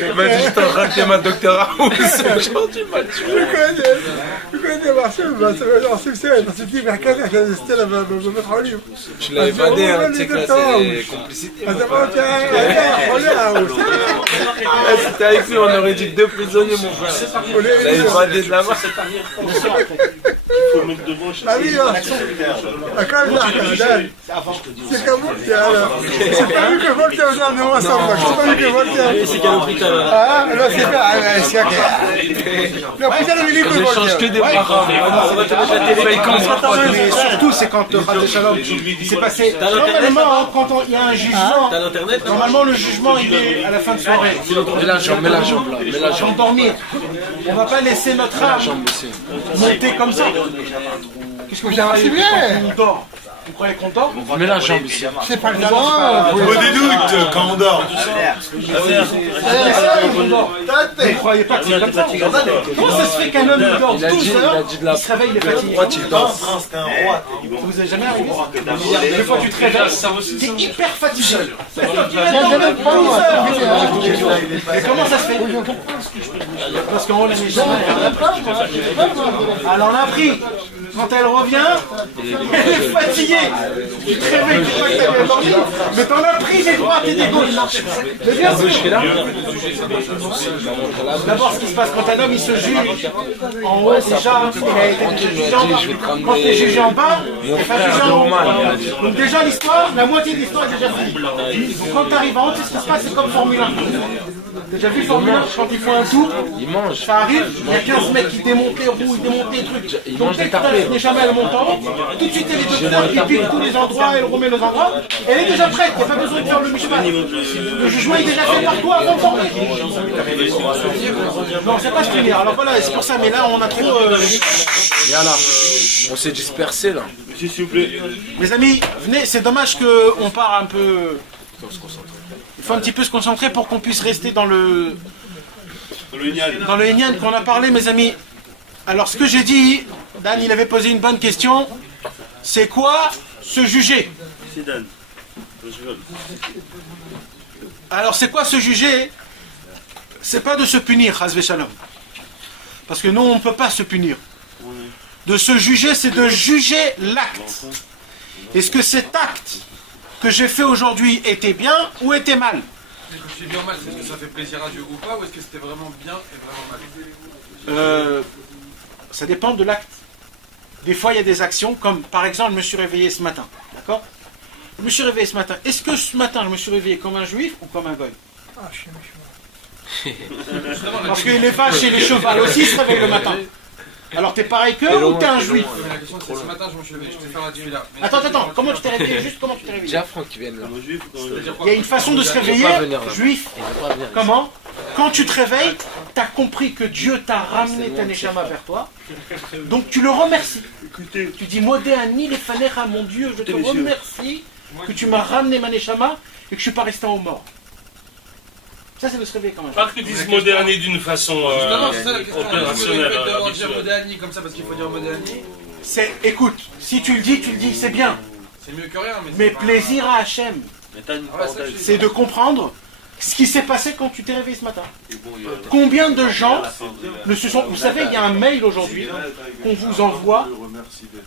Il m'a dit j'étais en train de faire ma Docteur House. Aujourd'hui, il m'a tué. Je connais Marcel, parce que tu vas casser, c'était là, me mettre en livre. Tu l'as évadé, hein, tu sais que là c'est complicité. Ah, d'abord, C'était avec lui, on aurait dit 2 prisonniers, mon frère. Il a évadé de la main. Il faut mettre devant chez Ah oui, c'est comme Voltaire. C'est pas lui que Voltaire nous a ensemble. C'est pas lui que Voltaire. C'est quel hôpital là? Ah, là c'est pas. Le putain de Milico Je change que des bras. On va te mettre la télé comme ça. Mais surtout, c'est quand Shalom, c'est passé. Normalement, quand il y a un jugement, T'as l'internet? normalement le jugement il est à la fin de soirée. Mets la jambe là. Mets la jambe. Dormir. On va pas laisser notre âme monter comme ça. Qu'est-ce que vous avez bien? On dort. Vous croyez qu'on dort? Mets la jambe ici. C'est pas le temps. Faut des doutes quand on dort. Vous croyez pas que c'est comme ça? Comment ça se fait qu'un homme il dort Il a 12 dit heures, de la il se réveille, il est fatigué? droite, il dort. C'est un roi. Vous avez jamais arrivé? Des fois tu te réveilles, t'es hyper fatigué. Et comment ça se fait? Parce qu'on l'a jamais. Alors on a appris. Quand elle revient, elle est fatiguée. Tu te réveilles, tu crois que t'as bien dormi, mais t'en as pris des droites et des gauches. Mais bien sûr. D'abord, ce qui se passe quand un homme il se juge en haut, déjà, il a été jugé en bas. Quand tu es jugé en bas, t'es pas jugé en haut. Donc déjà l'histoire, la moitié de l'histoire est déjà finie. Donc quand tu arrives en haut, c'est ce qui se passe, c'est comme Formule 1. T'as déjà vu Formule 1 quand ils font un tour? Il mange. Ça arrive, il y a 15 mecs qui démontent les roues, ils démontent les trucs. Donc dès que tu n'es jamais à le montant, tout de suite il y a les docteurs qui piquent tous les endroits, elle remet les endroits. Elle est déjà prête, il n'y a pas besoin de faire le mishpat. Le jugement est déjà fait par toi avant de former. Non, c'est pas finir. Alors voilà, c'est pour ça, mais là on a trop. Viens là. On s'est dispersé là. S'il vous plaît. Mes amis, venez, c'est dommage qu'on part un peu. Il faut un petit peu se concentrer pour qu'on puisse rester dans le Hénian qu'on a parlé, mes amis. Alors ce que j'ai dit, Dan il avait posé une bonne question. C'est quoi se juger? C'est Dan. Alors c'est quoi se juger? C'est pas de se punir, Hazve Shalom. Parce que nous on ne peut pas se punir. De se juger, c'est de juger l'acte. Est-ce que cet acte que j'ai fait aujourd'hui était bien ou était mal? C'est bien mal, est-ce que ça fait plaisir à Dieu ou pas, ou est-ce que c'était vraiment bien et vraiment mal? Ça dépend de l'acte. Des fois il y a des actions, comme par exemple je me suis réveillé ce matin. D'accord? Je me suis réveillé ce matin. Est-ce que ce matin je me suis réveillé comme un juif ou comme un goy? Ah, je suis Parce que les vaches et les chevals aussi se réveillent le matin. Alors t'es pareil qu'eux ou t'es un juif? La question c'est ce matin je me suis levé, je vais faire la tefila. Attends, comment tu t'es réveillé? Juste comment tu t'es réveillé? Déjà Franck qui vient là. Il y a une façon de se réveiller, juif. Comment? Quand tu te réveilles, tu as compris que Dieu t'a ramené ta neshama vers toi. Donc tu le remercies. Tu dis, Modé Ani Lefanecha, mon Dieu, je te remercie que tu m'as ramené ma neshama et que je ne suis pas resté en mort. Ça, c'est de se réveiller quand même. Pas que tu dises moderné d'une façon Justement, c'est ça la question. opérationnelle. Il faut dire Modéani comme ça parce qu'il faut dire Modéani. Écoute, si tu le dis, c'est bien. C'est mieux que rien. Mais plaisir à Hachem, c'est de comprendre ce qui s'est passé quand tu t'es réveillé ce matin. Combien de gens ne se sont... Vous savez, il y a un mail aujourd'hui qu'on vous envoie.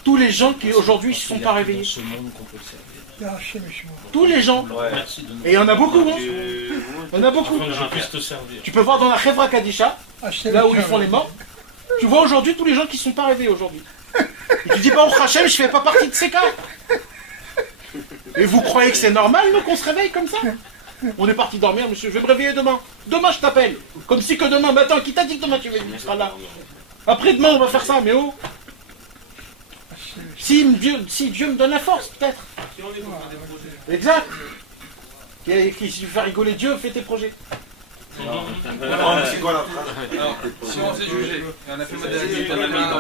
Tous les gens qui aujourd'hui ne se sont pas réveillés. Tous les gens. Et il y en a beaucoup. Hein. Il y en a beaucoup. Tu peux voir dans la Chevra Kadisha, là où ils font les morts. Tu vois aujourd'hui tous les gens qui ne sont pas réveillés aujourd'hui. Et tu dis pas, oh Hachem, je fais pas partie de ces cas. Et vous croyez que c'est normal, nous, qu'on se réveille comme ça? On est parti dormir, monsieur, je vais me réveiller demain. Demain, je t'appelle. Comme si que demain, mais attends, qui t'a dit que demain tu seras là? Après demain, on va faire ça, mais oh. Si Dieu me donne la force, peut-être. Exact. Si tu veux faire rigoler Dieu, fais tes projets. C'est quoi la phrase? Si on s'est jugé, et on a fait Modéani,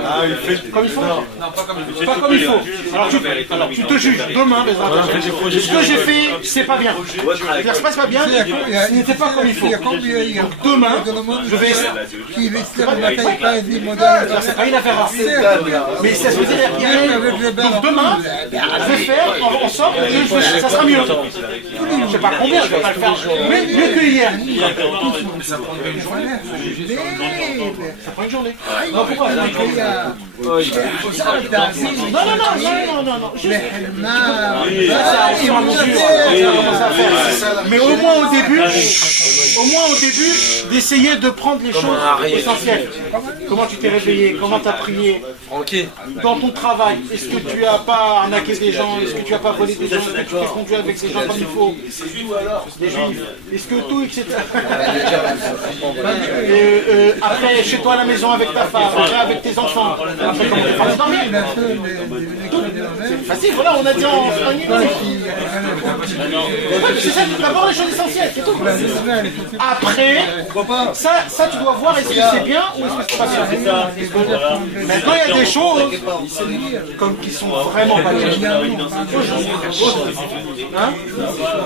Ah, il fait comme il faut. non, pas comme il faut. Pas comme il faut. Alors tu te juges demain, ce que j'ai fait, c'est pas bien. C'est pas bien, il n'était pas comme il faut. Donc demain, je vais essayer. C'est pas une affaire. Mais ça se veut dire, donc demain, je vais faire en sorte que ça sera mieux. Je sais pas combien, je vais pas le faire. Mais mieux que hier. Ça prendrait une journée. Ça prend une journée. Non, pourquoi? Non. Juste... Mais au moins au début, d'essayer de prendre les choses essentielles. Comment tu t'es réveillé, comment tu as prié, dans ton travail, est-ce que tu n'as pas arnaqué des gens, est-ce que tu n'as pas volé des gens, est-ce que tu t'es conduit avec des gens comme il faut, des juifs, est-ce que tout, etc. Après, chez toi à la maison avec ta femme, après avec tes enfants, après comment tu fais dormir. C'est facile, voilà, on a dit en c'est ça, d'abord les choses essentielles, c'est tout. Après, ça tu dois voir est-ce que c'est bien ou est-ce que c'est pas bien. Maintenant il y a des choses comme qui sont vraiment pas bien. Hein?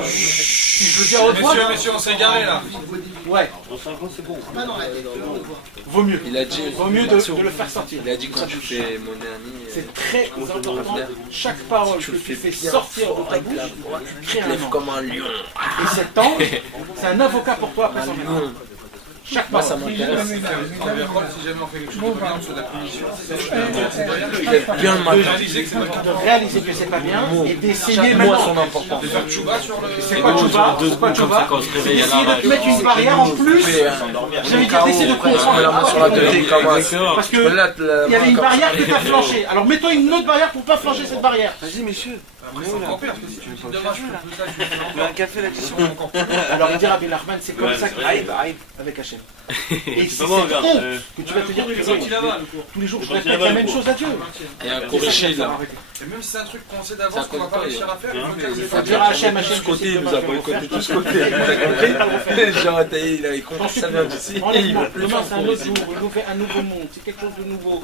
Si je veux dire autre fois. Monsieur, on s'est garé là. Ouais. Vaut mieux. Il a dit, vaut mieux de le faire sortir. Il a dit quand tu fais mon ami. C'est très important. Chaque parole que tu fais sortir de ta bouche, tu crées un ange. Comme un lion. Et cet ange, c'est un avocat pour toi après son lion. Chaque parole. Ça m'intéresse. Si jamais on fait quelque chose de bien, on se la punition. Bien le matin. De réaliser que c'est pas bien et d'essayer maintenant. De faire tchouba sur le. C'est quoi tchouba? C'est quoi tchouba? C'est d'essayer de te mettre une barrière en plus. J'allais dire d'essayer de comprendre la main sur la tête. parce que il y avait une barrière que tu as flanchée. Alors mets-toi une autre barrière pour pas flancher cette barrière. Vas-y, messieurs. Après, c'est encore pire, parce que si tu me dis demain, je fais tout ça, je fais Un café là-dessus. encore plus. Alors il dit Rabbi Nachman, c'est comme ça qu'il faut avec Hachem. Et c'est honte que tu vas te dire tous les jours je répète la même chose à Dieu. Et un corrigé là. Et même si c'est un truc qu'on sait d'avance qu'on va pas réussir à faire, il faut dire à Hachem, Hachem, côté, il nous a boycotté de tous côtés. Genre, il a compris ça vient d'ici. Demain c'est un autre jour, un nouveau monde, c'est quelque chose de nouveau.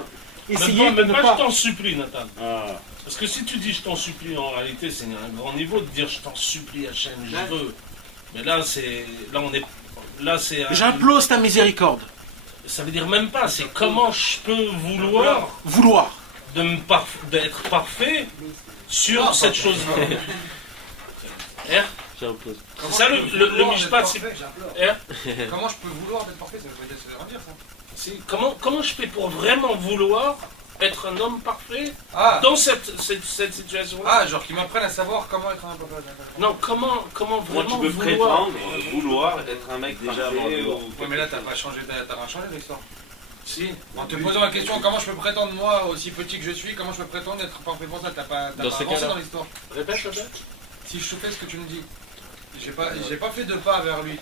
Essayez de ne pas. Je t'en supplie, Nathan. Parce que si tu dis je t'en supplie, en réalité, c'est un grand niveau de dire je t'en supplie, Hachem, je veux. Mais là, c'est. J'implose ta miséricorde. Ça veut dire même pas, c'est comment je peux vouloir d'être parfait sur cette chose-là. C'est ça le mishpat. Comment je peux vouloir d'être parfait, ça veut dire ça. Comment je fais pour vraiment vouloir être un homme parfait dans cette situation-là? Ah, genre qu'ils m'apprennent à savoir comment être un homme parfait. Non, comment vraiment tu peux vouloir être un mec déjà parfait. Ouais, mais là t'as rien changé l'histoire. Si. En te posant la question comment je peux prétendre moi, aussi petit que je suis, comment je peux prétendre être parfait pour ça, t'as pas avancé dans l'histoire. Répète. Si je fais ce que tu me dis, j'ai pas fait de pas vers lui.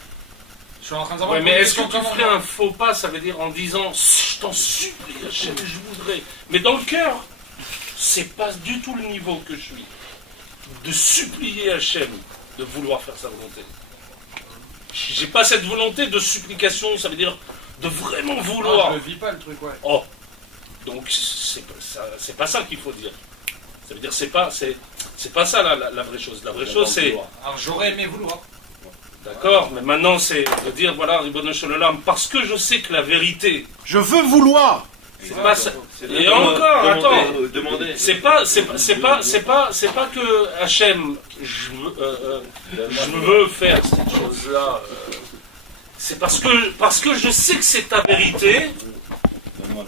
Je suis en train de savoir. Ouais, mais est-ce que tu ferais un faux pas, ça veut dire en disant je t'en supplie, Hachem, je voudrais. Mais dans le cœur, c'est pas du tout le niveau que je suis. De supplier Hachem de vouloir faire sa volonté. J'ai pas cette volonté de supplication, ça veut dire de vraiment vouloir. Je le vis pas le truc, ouais. Oh, donc c'est pas ça qu'il faut dire. Ça veut dire c'est pas ça la vraie chose. La vraie chose c'est. Alors j'aurais aimé vouloir. D'accord, mais maintenant c'est de dire voilà, Ribono Shalom, parce que je sais que la vérité. Je veux vouloir. C'est pas ça. Et encore, attends. C'est pas que Hachem, je veux faire cette chose-là. C'est parce que je sais que c'est ta vérité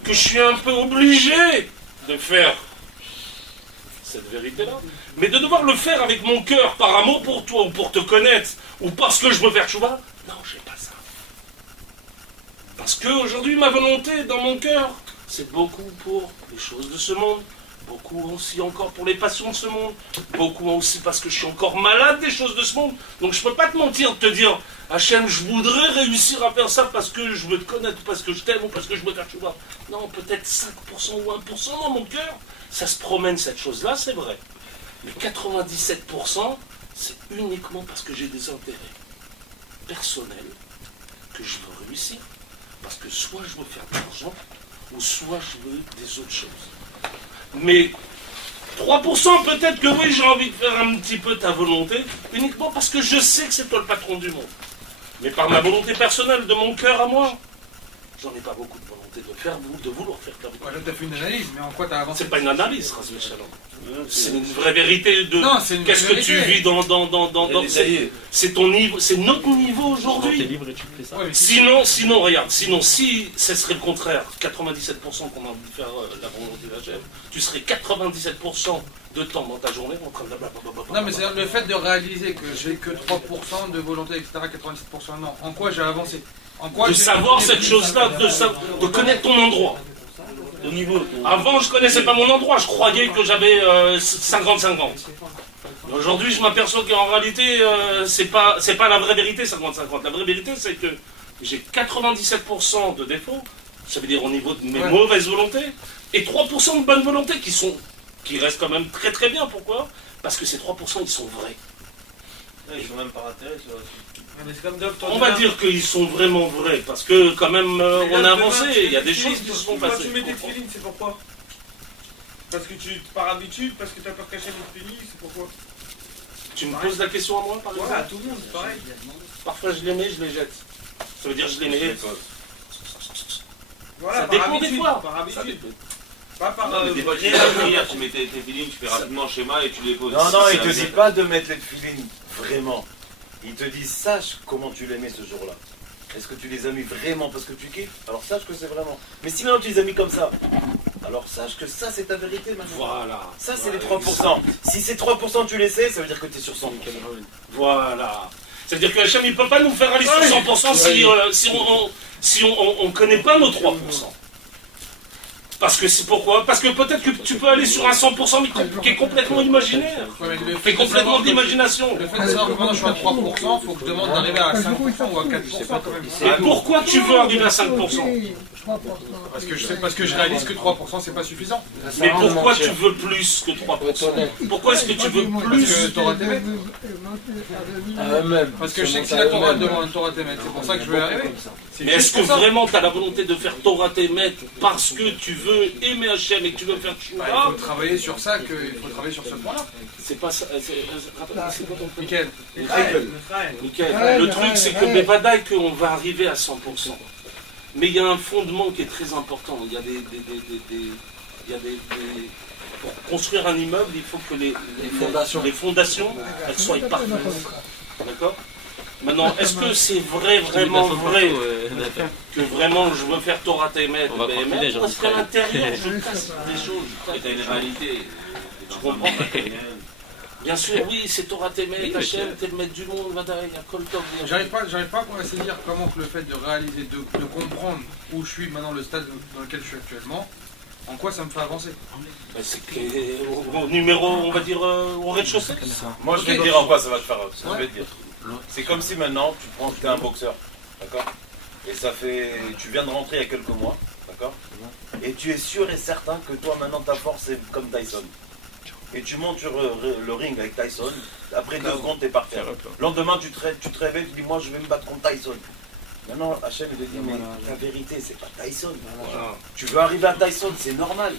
que je suis un peu obligé de faire cette vérité-là. Mais de devoir le faire avec mon cœur, par amour pour toi, ou pour te connaître, ou parce que je veux faire chouva, non, j'ai pas ça. Parce qu'aujourd'hui, ma volonté dans mon cœur, c'est beaucoup pour les choses de ce monde, beaucoup aussi encore pour les passions de ce monde, beaucoup aussi parce que je suis encore malade des choses de ce monde. Donc je peux pas te mentir, te dire, Hachem, je voudrais réussir à faire ça parce que je veux te connaître, ou parce que je t'aime, ou parce que je veux faire chouva. Non, peut-être 5% ou 1% dans mon cœur, ça se promène cette chose-là, c'est vrai. Mais 97%, c'est uniquement parce que j'ai des intérêts personnels que je veux réussir. Parce que soit je veux faire de l'argent, ou soit je veux des autres choses. Mais 3% peut-être que oui, j'ai envie de faire un petit peu ta volonté, uniquement parce que je sais que c'est toi le patron du monde. Mais par ma volonté personnelle, de mon cœur à moi, j'en ai pas beaucoup de volonté de vouloir faire ta volonté. Ouais, là t'as fait une analyse, mais en quoi t'as avancé? C'est pas une analyse, Razvé Shalom. C'est une vraie vérité de non, c'est une qu'est-ce que tu vis dans c'est ton niveau, c'est notre niveau aujourd'hui. T'es libre et tu fais ça. Ouais, Sinon, regarde, si ce serait le contraire, 97% qu'on a envie de faire la volonté d'Hachem, tu serais 97% de temps dans ta journée en train de blablabla. non, mais c'est le fait de réaliser que j'ai que 3% de volonté, etc., 97% non. En quoi j'ai avancé? En quoi De savoir cette chose-là, de connaître ton endroit. Au niveau. Avant, je connaissais pas mon endroit, je croyais que j'avais 50-50. Aujourd'hui, je m'aperçois qu'en réalité, c'est pas la vraie vérité 50-50. La vraie vérité, c'est que j'ai 97% de défauts, ça veut dire au niveau de mes mauvaises volontés, et 3% de bonnes volontés qui restent quand même très très bien. Pourquoi? Parce que ces 3%, ils sont vrais. Ils sont même par intérêt, ça aussi. On va dire qu'ils sont vraiment vrais, parce que quand même, on a avancé, il y a des choses qui se sont passées. Quand tu mets des filines, c'est pourquoi? Parce que par habitude, parce que tu as peur cacher les filines, c'est pourquoi? Tu me poses la question à moi, par exemple? Voilà, à tout le monde, c'est pareil. Parfois je les mets, je les jette. Ça veut dire je les mets. Voilà, Ça dépend des fois. Par habitude. Ça dépend. Pas par Des fois, tu fais la prière, tu mets tes filines, tu fais rapidement le schéma et tu les poses. Non, il te dit pas de mettre les filines, vraiment. Il te dit, sache comment tu les mets ce jour-là. Est-ce que tu les as mis vraiment parce que tu kiffes? Alors sache que c'est vraiment. Mais sinon tu les as mis comme ça. Alors sache que ça c'est ta vérité maintenant. Voilà. Ça c'est les 3%. Si ces 3% tu les sais, ça veut dire que tu es sur 100%. Voilà. Ça veut dire que Hachem il ne peut pas nous faire aller sur 100% si on ne connaît pas nos 3%. Parce que c'est pourquoi? Parce que peut-être que tu peux aller sur un 100% mais qui est complètement imaginaire. Qui est complètement d'imagination. Le fait de savoir que maintenant je suis à 3%, il faut que je demande d'arriver à 5% ou à 4% quand même. Et pourquoi tu veux arriver à 5%? Parce que je réalise que 3% c'est pas suffisant. Mais pourquoi tu veux plus que 3%? Pourquoi est-ce que tu veux plus? Parce que Torah Temet. Parce que je sais que si la Torah demande Torah Temet, c'est pour ça que je veux y arriver. Mais est-ce que vraiment tu as la volonté de faire Torah Temet parce que tu veux aimer Hachem et que tu veux faire Tshuva? Il faut travailler sur ça, il faut travailler sur ce point-là. C'est pas ça. C'est quoi ton truc? Nickel. Nickel. Le truc c'est que Bevadaï qu'on va arriver à 100%. Mais il y a un fondement qui est très important. Il y a pour construire un immeuble, il faut que les fondations elles soient parfaites. D'accord? Maintenant, est-ce que c'est vraiment vrai que vraiment je veux faire Torah Temet parce qu'à l'intérieur je casse des choses. Et t'as une réalité. Tu comprends? Bien sûr, oui, c'est Torah Temet, Hachem, t'es le maître du monde, Vadaï, il y a Kol Tov. J'arrive pas à saisir comment que le fait de réaliser, de comprendre où je suis maintenant, le stade dans lequel je suis actuellement, en quoi ça me fait avancer? C'est au numéro, on va dire, au rez-de-chaussée. Moi je vais te dire en quoi ça va te faire. Je vais te dire. C'est comme si maintenant tu prends, tu es un boxeur, d'accord? Et tu viens de rentrer il y a quelques mois, d'accord? Et tu es sûr et certain que toi maintenant ta force est comme Tyson. et tu montes sur le ring avec Tyson. Après 2 secondes, t'es par terre. Le lendemain, tu te réveilles, tu dis moi je vais me battre contre Tyson. Maintenant, Hachem il te dit mais ta vérité c'est pas Tyson. Tu veux arriver à Tyson, c'est normal.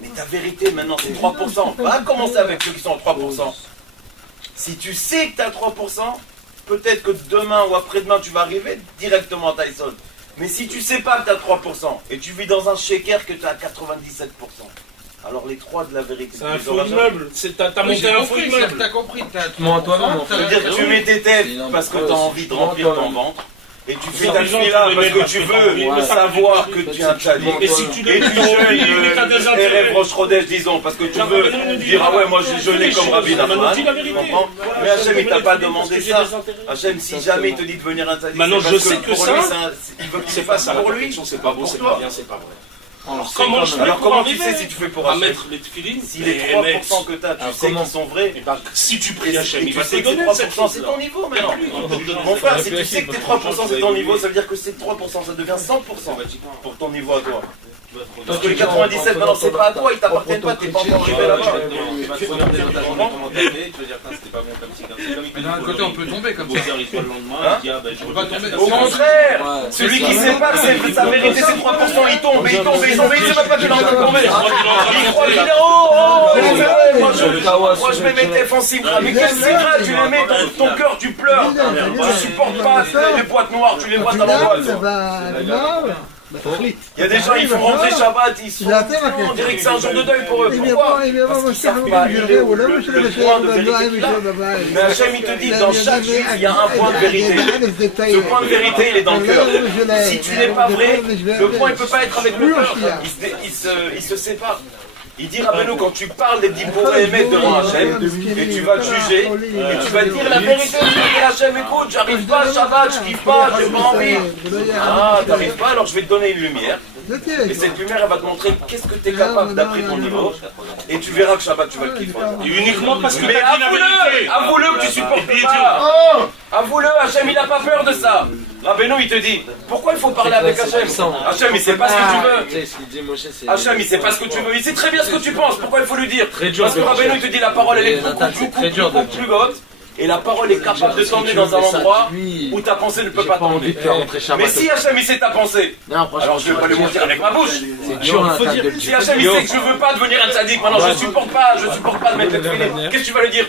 Mais ta vérité maintenant c'est 3%. Va commencer avec ceux qui sont à 3%. Si tu sais que tu as 3%, peut-être que demain ou après-demain tu vas arriver directement à Tyson. Mais si tu sais pas que tu as 3% et tu vis dans un shaker que tu as 97%, alors les 3 de la vérité. C'est un faux immeuble. T'as monté un faux immeuble. T'as compris. C'est-à-dire que tu mets tes têtes parce que tu as envie de remplir ton ventre. Et tu fais ta là parce que tu veux savoir que tu es un tchadien. Et si tu jeûnes Erev Rosh Chodesh, disons, parce que tu veux dire ah ouais, moi j'ai jeûné comme Rabbi Nachman. Mais Hachem, il t'a pas demandé ça. Hachem, si jamais il te dit de venir un tchadien, maintenant je sais que ça, il veut que c'est pas ça pour lui. C'est pas beau, c'est pas bien, c'est pas vrai. Alors comment tu sais si tu fais pour à mettre les tefilines? Si les 3% que tu as, tu sais qu'ils sont vrais. Si tu pries Hachem, il va te donner. donner 3% c'est ton niveau maintenant. Mon frère, si tu sais que tes 3% c'est ton niveau, ça veut dire que ces 3% ça devient 100% pour ton niveau à toi. Parce que les 97 maintenant c'est pas à toi, ils t'appartiennent pas, t'es pas encore arrivé là-bas. D'un côté on peut tomber comme ça. Au contraire, celui qui sait pas que sa vérité c'est 3%, il tombe, il sait même pas qu'il est en train de tomber. Il croit qu'il est moi je mets mes défensives. Mais quel secret tu les mets dans ton cœur, tu pleures. Tu supportes pas les boîtes noires, tu les vois dans la boîte. Il y a des gens, ils font rentrer Shabbat, ils sont on dirait que c'est un jour de deuil pour eux. Pourquoi? Parce qu'ils savent pas le point de vérité là. Mais Hachem, il te dit, dans chaque juif, il y a un point de vérité. Ce point de vérité, il est dans le cœur. Si tu n'es pas vrai, le point, il ne peut pas être avec le cœur. Il se sépare. Il dit Rabbeinu, quand tu parles des diboré émettre devant Hachem, et tu vas te juger, et tu vas dire la vérité, tu vas dire Hachem, écoute, j'arrive pas à Shabbat, je kiffe pas, j'ai pas envie. Ah, t'arrives pas, alors je vais te donner une lumière. Et cette lumière, elle va te montrer qu'est-ce que tu es capable d'après ton niveau. Et tu verras que Shabbat, tu vas le kiffer. Et uniquement parce que mais avoue-le que tu supportes pas. Avoue-le, Hachem, il n'a pas peur de ça. Rabbeinu, il te dit, pourquoi il faut parler avec Hachem? Hachem, il sait pas ce que tu veux. Hachem, il sait pas ce que tu veux. Il sait très bien ce que tu penses. Pourquoi il faut lui dire? Parce que Rabbeinu, il te dit, la parole, elle est beaucoup plus haute. Et la parole est capable de t'emmener dans un endroit où ta pensée ne peut pas t'emmener. Mais si Hachem il sait ta pensée, alors je ne vais pas le dire avec ma bouche. Si Hachem il sait que je ne veux pas devenir un tzaddik, maintenant je ne supporte pas de mettre les tefilines, qu'est-ce que tu vas lui dire?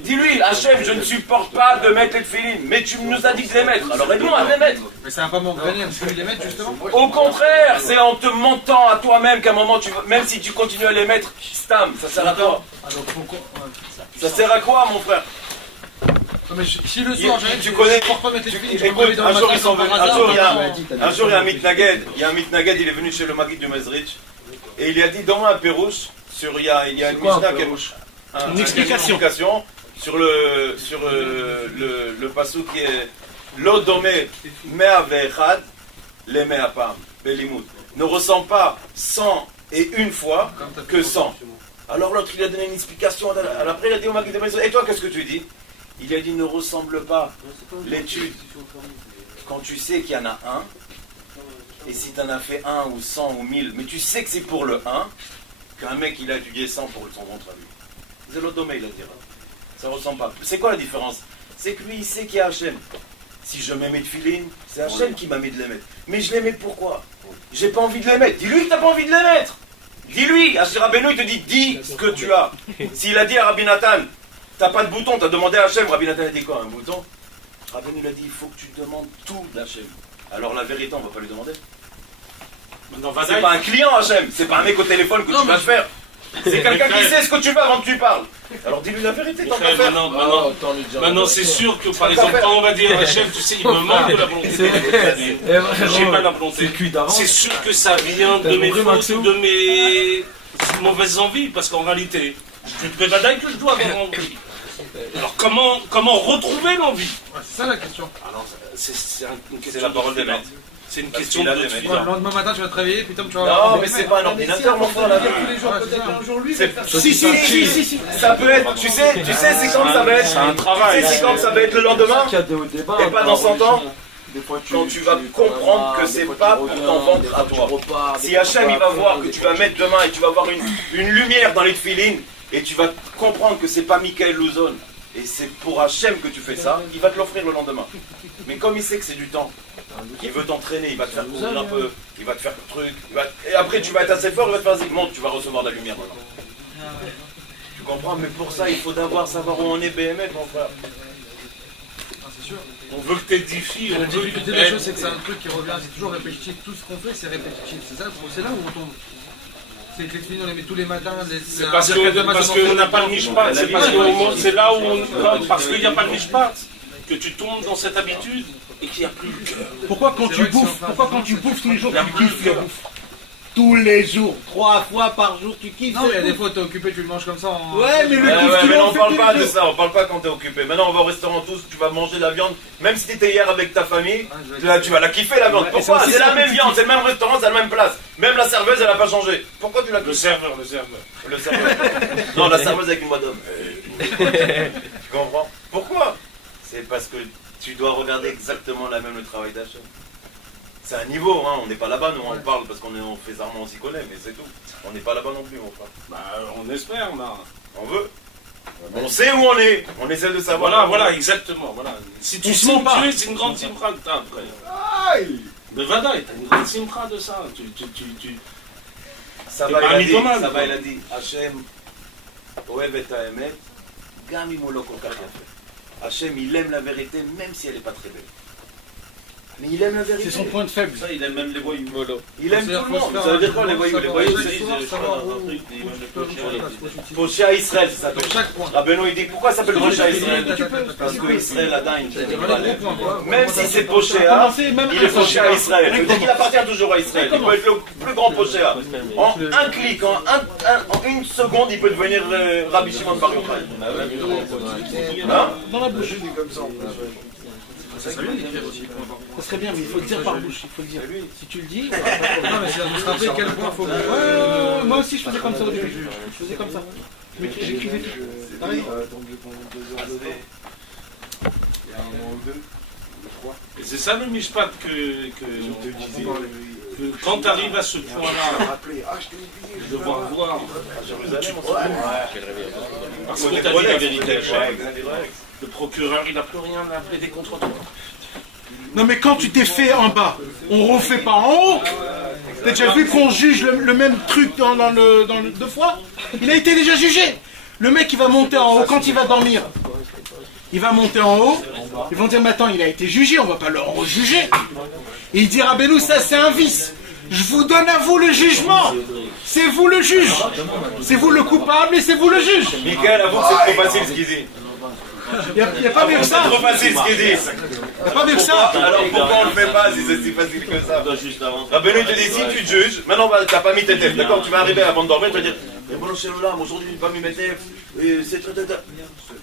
Dis-lui, Hachem, je ne supporte pas de mettre les tefilines, mais tu nous as dit de les mettre, alors aide-moi à les mettre. Mais ça va pas m'entraîner à me les mettre justement? Au contraire, c'est en te mentant à toi-même qu'à un moment, même si tu continues à les mettre, stam, ça sert à quoi? Ça sert à quoi, mon frère? Mais si le soir, tu connais, porte pas mettre les filles, écoute, un jour il y a un mitnaged, il est venu chez le Maguid du Mezrich et il lui a dit donne-moi un pérouche sur il y a une Mishnah une explication sur le passou qui est l'odomé mea ve'echad le mea pam belimut ne ressent pas 101 fois que 100. Alors l'autre il a donné une explication, après il a dit au Maguid de Mezrich, et toi qu'est-ce que tu dis? Il a dit ne ressemble pas l'étude quand tu sais qu'il y en a un, et si tu en as fait 1 ou 100 ou 1000, mais tu sais que c'est pour le 1, qu'un mec il a étudié 100 pour son ventre à lui. C'est l'automé, il a dit. Ça ne ressemble pas. C'est quoi la différence? C'est que lui il sait qu'il y a Hachem. Si je mets mes tefilines, c'est Hachem qui m'a mis de les mettre. Mais je les mets pourquoi? J'ai pas envie de les mettre. Dis-lui que t'as pas envie de les mettre. Dis-lui, Rabbeinu il te dit, dis ce que tu as. S'il a dit à Rabbi Nathan, t'as pas de bouton, t'as demandé à Hachem, Rabbi Nathan a dit quoi, un bouton? Rabbeinu il a dit, il faut que tu demandes tout d'Hachem. Alors la vérité, on va pas lui demander. C'est pas un client Hachem, c'est pas un mec au téléphone que tu vas faire. C'est quelqu'un qui sait ce que tu veux avant que tu parles. Alors dis-lui la vérité, t'en vas faire. Maintenant c'est sûr que par exemple, quand on va dire Hachem, tu sais, il me manque de la volonté. J'ai pas la volonté. C'est sûr que ça vient de mes fautes, de mes mauvaises envies, parce qu'en réalité, je te prévadaille que je dois avoir envie. Alors comment retrouver l'envie? C'est ça la question. Alors c'est une question de la parole des maîtres. C'est une question de Le lendemain matin, tu vas te réveiller, puis tu vas. Non, mais c'est pas un ordinateur, mon frère, la vie. Tous les jours, peut-être un jour lui. Si. Ça peut être, tu sais, c'est quand ça va être. C'est un travail. Tu sais, c'est quand ça va être le lendemain. Et pas dans 100 ans. quand tu vas comprendre que c'est pas pour t'en vendre à toi. Si Hachem il va voir que tu vas mettre demain et tu vas avoir une lumière dans les tefilines et tu vas comprendre que c'est pas Michael Louzon et c'est pour Hachem que tu fais ça, il va te l'offrir le lendemain. Mais comme il sait que c'est du temps, il veut t'entraîner, il va te faire courir un peu, il va te faire le truc, et après tu vas être assez fort, il va te faire vas-y, monte, tu vas recevoir de la lumière maintenant. Tu comprends? Mais pour ça, il faut d'abord savoir où on est BMF, mon frère. C'est sûr. On veut que t'édifies. La difficulté de la chose, c'est que c'est un truc qui revient, c'est toujours répétitif. Tout ce qu'on fait, c'est répétitif. C'est là où on tombe. C'est que les filles, on les met tous les matins. C'est parce qu'on n'a pas le mishpat. C'est là où on. Parce qu'il n'y a pas le mishpat que tu tombes dans cette habitude et qu'il n'y a plus le cœur. Pourquoi quand tu bouffes tous les jours, tu kiffes la bouffe? Tous les jours, 3 fois par jour, tu kiffes. Non, il y a des fois, t'es occupé, tu le manges comme ça. Ouais, mais le mais non, on parle pas de ça, on parle pas quand t'es occupé. Maintenant, on va au restaurant tous, tu vas manger de la viande. Même si t'étais hier avec ta famille, là, tu vas la kiffer la viande. Pourquoi? C'est la même viande, c'est le même restaurant, c'est la même place. Même la serveuse, elle a pas changé. Pourquoi tu la kiffes? Le serveur. Non, la serveuse avec une voix d'homme. Tu comprends? Pourquoi? C'est parce que tu dois regarder exactement le travail d'Hachem. C'est un niveau, hein. On n'est pas là-bas, nous on parle parce qu'on fait Zarma, on s'y connaît, mais c'est tout. On n'est pas là-bas non plus, mon frère. Bah, on espère, on veut. On sait où on est, on essaie de savoir. Voilà, exactement. Voilà. Si tu sais où tu es, c'est une grande simra que t'as après. Mais Vadaï, t'as une grande simra de ça. Ça va, il a dit, Hachem, Oev et Haemet, Gam imolo kol kach yafe. Hachem, il aime la vérité, même si elle n'est pas très belle. Mais il aime la vérité. C'est son point de faible. Ça, il aime même les voyous. Il aime tout le monde. Ça veut dire quoi les voyous? Les voyous, c'est Poché à Israël, ça s'appelle. Rabbeinu, il dit pourquoi ça s'appelle Poché à Israël? Parce que Israël a dingue. Même si c'est Poché à, il est Poché à Israël. Ça veut dire qu'il appartient toujours à Israël. Il peut être le plus grand Poché à. En un clic, en une seconde, il peut devenir Rabbi Shimon Bar Yochai. Dans la bouche. Comme ça. Ça serait bien d'écrire aussi. Ça serait bien, mais il faut le dire par bouche. Il faut le dire. Si tu le dis. Non, mais c'est à se rappeler quel point il faut. Moi aussi, je faisais comme ça au début. Je faisais comme ça. J'écrivais tout. Donc j'ai pendant 2 heures de temps. Il y a un moment ou deux, trois. Et c'est ça le mishpat que quand tu arrives à ce point-là, de devoir voir Jérusalem, parce que tu as dit la vérité, le procureur, il n'a plus rien à plaider contre toi. Non mais quand tu t'es fait en bas, on refait pas en haut. T'as déjà vu qu'on juge le même truc dans le 2 fois? Il a été déjà jugé. Le mec il va monter en haut quand il va dormir. Il va monter en haut. Ils vont dire mais attends, il a été jugé, on va pas le rejuger. Et il dira Rabbeinu, ça c'est un vice. Je vous donne à vous le jugement. C'est vous le juge. C'est vous le coupable et c'est vous le juge. Michael, avoue que c'est trop facile ce qu'il dit. Il n'y a pas mieux que ça. C'est trop facile ce qu'il dit. Il n'y a pas mieux que ça. Alors pourquoi on le fait pas si c'est si facile que ça? Rabbeinu te dit si tu te juges, maintenant t'as pas mis tes tefs, d'accord? Tu vas arriver avant de dormir, tu vas dire mais bon Shalom, aujourd'hui il n'a pas mis mes tefs. C'est très.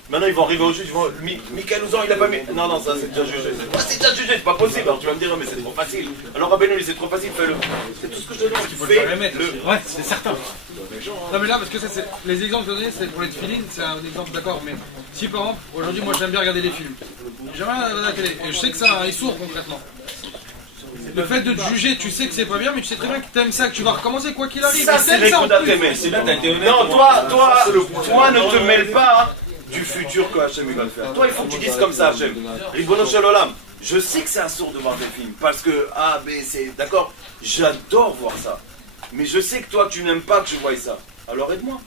Maintenant ils vont arriver au juge, ils vont Michael Ouzan il a pas mis. Non, ça c'est déjà jugé. C'est déjà jugé, c'est pas possible. Alors tu vas me dire mais c'est trop facile. Alors Rabbeinu c'est trop facile, fais-le. C'est tout ce que je te demande. Il faut le remettre. Ouais, c'est certain. Non mais là parce que ça c'est les exemples que je donnais c'est pour les tefilines, c'est un exemple d'accord, mais si par exemple aujourd'hui moi j'aime bien regarder les films, j'aime bien regarder la télé et je sais que ça est sourd concrètement. Le fait de te juger, tu sais que c'est pas bien, mais tu sais très bien que t'aimes ça, que tu vas recommencer quoi qu'il arrive. Ça c'est l'écoute à t'aimer. Non, toi ne te mêle pas du futur que Hachem va le faire. Toi il faut que tu dises comme ça Hachem. Ribono Shel Olam. Je sais que c'est assourd de voir des films, parce que A, B, C, d'accord, j'adore voir ça. Mais je sais que toi tu n'aimes pas que je voie ça. Alors aide-moi.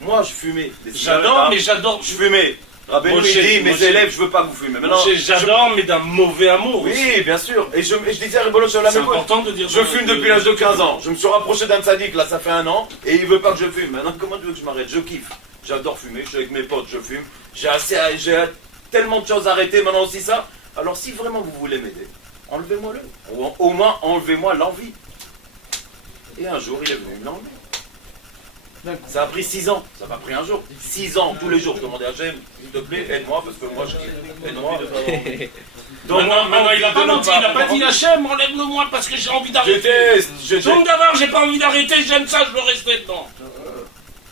Moi je fumais. J'adore. Je fumais. Rabbeinu dit, mes élèves, je veux pas que vous fumez. J'adore, mais d'un mauvais amour. Oui, bien sûr. Et je disais à Ribono Shel Olam, c'est important de dire. Je fume depuis l'âge de 15 ans. Je me suis rapproché d'un tzaddik, là, ça fait 1 an, et il veut pas que je fume. Maintenant, comment tu veux que je m'arrête? Je kiffe. J'adore fumer, je suis avec mes potes, je fume. J'ai tellement de choses à arrêter, maintenant aussi ça. Alors, si vraiment vous voulez m'aider, enlevez-moi-le. Au moins, enlevez-moi l'envie. Et un jour, il est venu me l'enlever. Ça a pris 6 ans, ça m'a pris un jour. 6 ans, tous les jours, je demandais à Hachem, s'il te plaît, aide-moi, parce que moi je kiffe. Aide-moi. Donc, maintenant, il n'a pas menti, il n'a pas dit Hachem, enlève-le-moi parce que j'ai envie d'arrêter. Donc d'abord, j'ai pas envie d'arrêter, j'aime ça, je veux rester dedans.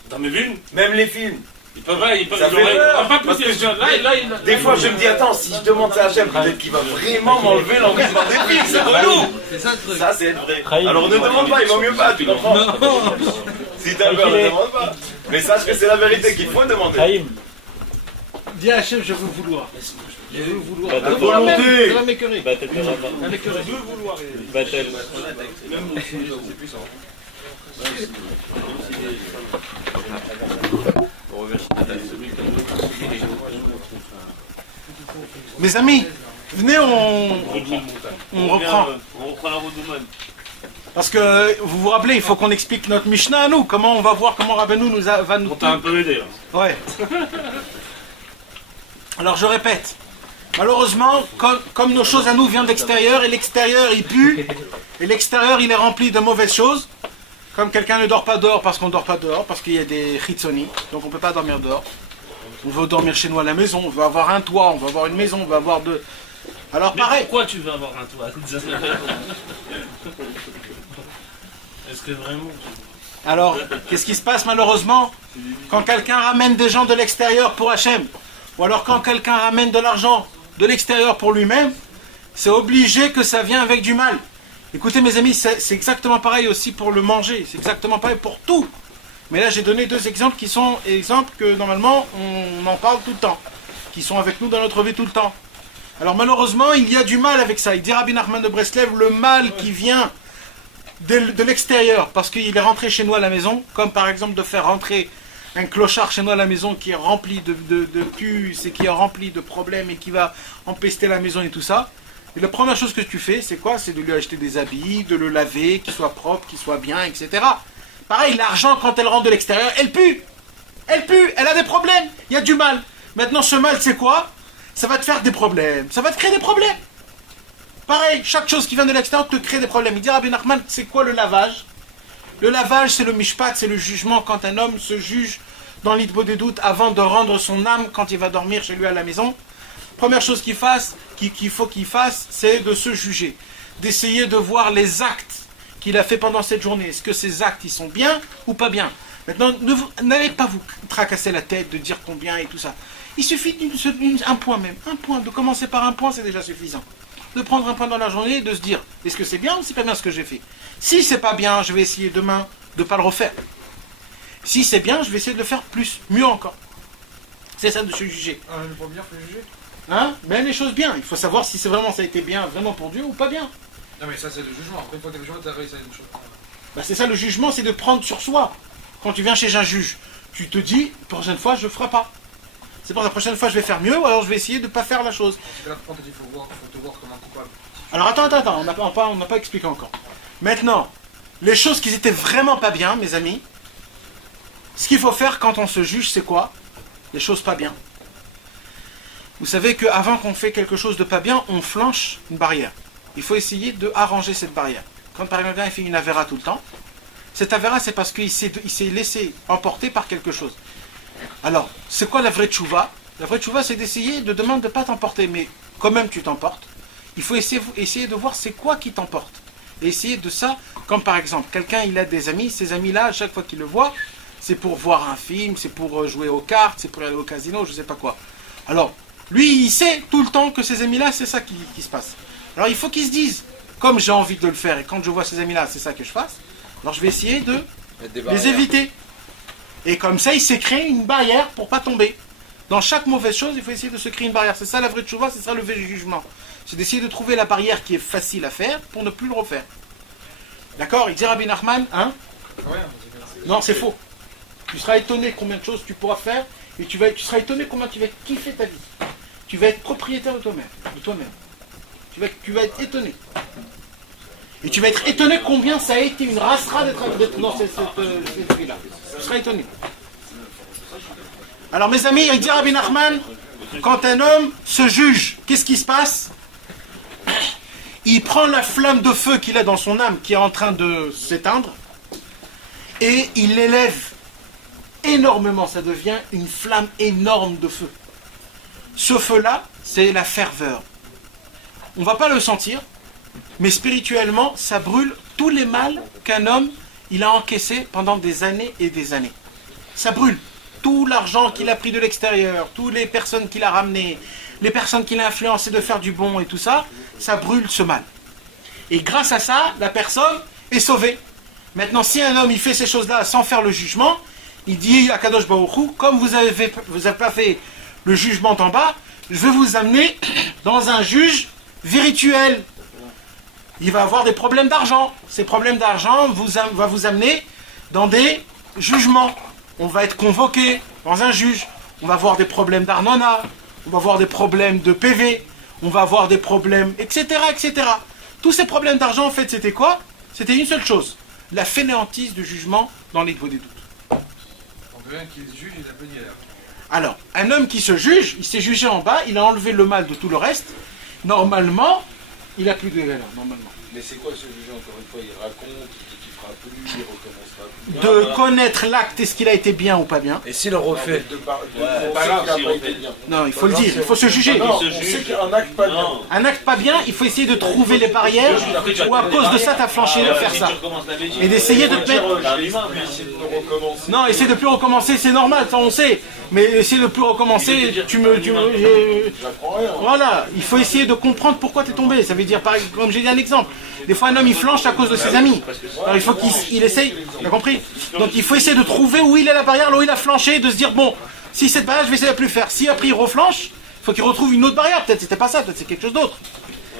Dans mes films. Même les films. Il peut pas, Ça fait peur, pas parce plus que des fois je me dis, attends, si je demande ça à Hachem, peut-être qu'il va vraiment m'enlever l'envie de voir des films, c'est relou. C'est ça le truc. Ça, c'est être vrai. Alors ne demande pas, il vaut mieux pas, tu comprends? Si t'as peur, ne demande pas. Mais sache que c'est la vérité qu'il faut demander. Dis à Hachem, je veux vouloir. Je veux vouloir. Bah, La volonté. Ça va m'écœurer. Bah, t'es Ça m'écœurer. Je veux vouloir. Battle. C'est puissant. Mes amis, venez, on reprend. On reprend la route du monde. Parce que vous vous rappelez, il faut qu'on explique notre Mishnah à nous. Comment on va voir comment Rabbeinu va nous. On t'a un peu aidé. Ouais. Alors je répète. Malheureusement, comme nos choses à nous viennent de l'extérieur, et l'extérieur il pue, et l'extérieur il est rempli de mauvaises choses, comme quelqu'un ne dort pas dehors parce qu'on ne dort pas dehors, parce qu'il y a des chitsoni, donc on ne peut pas dormir dehors. On veut dormir chez nous à la maison, on veut avoir un toit, on veut avoir une maison, on veut avoir deux. Alors Mais pareil. pourquoi tu veux avoir un toit? Est-ce que vraiment? Alors, qu'est-ce qui se passe malheureusement quand quelqu'un ramène des gens de l'extérieur pour Hachem, ou alors quand quelqu'un ramène de l'argent de l'extérieur pour lui-même, c'est obligé que ça vient avec du mal. Écoutez mes amis, c'est exactement pareil aussi pour le manger, c'est exactement pareil pour tout. Mais là j'ai donné deux exemples qui sont exemples que normalement on en parle tout le temps, qui sont avec nous dans notre vie tout le temps. Alors malheureusement il y a du mal avec ça. Il dit Rabbi Nachman de Breslev, le mal qui vient de l'extérieur, parce qu'il est rentré chez nous à la maison, comme par exemple de faire rentrer un clochard chez nous à la maison qui est rempli de puces et qui est rempli de problèmes et qui va empester la maison et tout ça. Et la première chose que tu fais, c'est quoi? C'est de lui acheter des habits, de le laver, qu'il soit propre, qu'il soit bien, etc. Pareil, l'argent, quand elle rentre de l'extérieur, elle pue. Elle pue, elle a des problèmes, il y a du mal. Maintenant, ce mal, c'est quoi? Ça va te faire des problèmes, ça va te créer des problèmes. Pareil, chaque chose qui vient de l'extérieur te crée des problèmes. Il dit Rabbi Nachman, c'est quoi le lavage? Le lavage, c'est le mishpat, c'est le jugement quand un homme se juge dans l'idbo des doutes avant de rendre son âme quand il va dormir chez lui à la maison. Première chose qu'il faut qu'il fasse, c'est de se juger, d'essayer de voir les actes qu'il a fait pendant cette journée. Est-ce que ces actes, ils sont bien ou pas bien? Maintenant, n'allez pas vous tracasser la tête de dire combien et tout ça. Il suffit un point même, un point, de commencer par un point, c'est déjà suffisant. De prendre un point dans la journée et de se dire, est-ce que c'est bien ou c'est pas bien ce que j'ai fait? Si c'est pas bien, je vais essayer demain de ne pas le refaire. Si c'est bien, je vais essayer de le faire mieux encore. C'est ça de se juger. Ah, mais pour bien, faut juger. Hein? Mais les choses bien, il faut savoir si c'est vraiment ça a été bien, vraiment pour Dieu ou pas bien. Non mais ça c'est le jugement, après une fois que tu as le jugement, tu as réussi à une chose. Bah, c'est ça le jugement, c'est de prendre sur soi. Quand tu viens chez un juge, tu te dis, prochaine fois je ne ferai pas. C'est pour la prochaine fois je vais faire mieux, ou alors je vais essayer de ne pas faire la chose. Parce que là, quand il faut te voir comme un coupable. Alors attends, on n'a pas expliqué encore. Maintenant, les choses qui étaient vraiment pas bien, mes amis, ce qu'il faut faire quand on se juge, c'est quoi? Les choses pas bien. Vous savez qu'avant qu'on fait quelque chose de pas bien, on flanche une barrière. Il faut essayer de arranger cette barrière. Quand par exemple il fait une avéra tout le temps, cette avéra c'est parce qu'il s'est laissé emporter par quelque chose. Alors, c'est quoi la vraie tchouva? La vraie tchouva c'est d'essayer de demander de ne pas t'emporter, mais quand même tu t'emportes. Il faut essayer de voir c'est quoi qui t'emporte. Et essayer de ça, comme par exemple, quelqu'un il a des amis, ces amis-là, à chaque fois qu'il le voit, c'est pour voir un film, c'est pour jouer aux cartes, c'est pour aller au casino, je sais pas quoi. Alors, lui il sait tout le temps que ces amis-là, c'est ça qui se passe. Alors il faut qu'ils se disent, comme j'ai envie de le faire et quand je vois ces amis-là, c'est ça que je fasse, alors je vais essayer de les éviter. Et comme ça, il s'est créé une barrière pour pas tomber. Dans chaque mauvaise chose, il faut essayer de se créer une barrière. C'est ça la vraie tchouva, c'est ça le vrai jugement. C'est d'essayer de trouver la barrière qui est facile à faire pour ne plus le refaire. D'accord? Il dit Rabbi Nachman, hein? Non, c'est faux. Tu seras étonné combien de choses tu pourras faire et tu seras étonné combien tu vas kiffer ta vie. Tu vas être propriétaire de toi-même. Tu vas être étonné. Et tu vas être étonné combien ça a été une rassera d'être dans cette vie-là. Tu seras étonné. Alors mes amis, il dit Rabbi Nachman, quand un homme se juge, qu'est-ce qui se passe? Il prend la flamme de feu qu'il a dans son âme, qui est en train de s'éteindre, et il l'élève énormément. Ça devient une flamme énorme de feu. Ce feu-là, c'est la ferveur. On ne va pas le sentir, mais spirituellement, ça brûle tous les mal qu'un homme il a encaissé pendant des années et des années. Ça brûle. tout l'argent qu'il a pris de l'extérieur, toutes les personnes qu'il a ramenées, les personnes qu'il a influencées de faire du bon et tout ça, ça brûle ce mal. Et grâce à ça, la personne est sauvée. Maintenant, si un homme il fait ces choses-là sans faire le jugement, il dit à Kadosh Baruch Hu, comme vous avez pas fait le jugement en bas, je vais vous amener dans un juge virtuel. Il va avoir des problèmes d'argent. Ces problèmes d'argent va vous amener dans des jugements. On va être convoqué dans un juge. On va avoir des problèmes d'arnona. On va avoir des problèmes de PV. On va avoir des problèmes, etc., etc. Tous ces problèmes d'argent, en fait, c'était quoi? C'était une seule chose. La fainéantise du jugement dans les des doutes. Donc quelqu'un qui se juge, il a peu de galère. Alors, un homme qui se juge, il s'est jugé en bas, il a enlevé le mal de tout le reste. Normalement, il a plus de galère, normalement. Mais c'est quoi ce juge, encore une fois? Il raconte qu'il fera plus, il recommencera plus. De connaître l'acte, est-ce qu'il a été bien ou pas bien? Et s'il le refait? Non, il faut le dire, il faut se juger. Non, on sait qu'il y a un acte pas bien. Un acte pas bien, il faut essayer de trouver les barrières ou à cause de ça t'as flanché de faire ça. Et d'essayer de te mettre... Non, essayer de plus recommencer, c'est normal, ça on sait. Mais essayer de plus recommencer, voilà, il faut essayer de comprendre pourquoi tu es tombé. Ça veut dire, par exemple, comme j'ai dit un exemple, des fois un homme il flanche à cause de ses amis. Alors il faut qu'il essaye, t'as compris? Donc il faut essayer de trouver où il est la barrière, là où il a flanché, de se dire, bon, si cette barrière je vais essayer de plus faire. Si après il reflanche, il faut qu'il retrouve une autre barrière. Peut-être c'était pas ça, peut-être c'est quelque chose d'autre.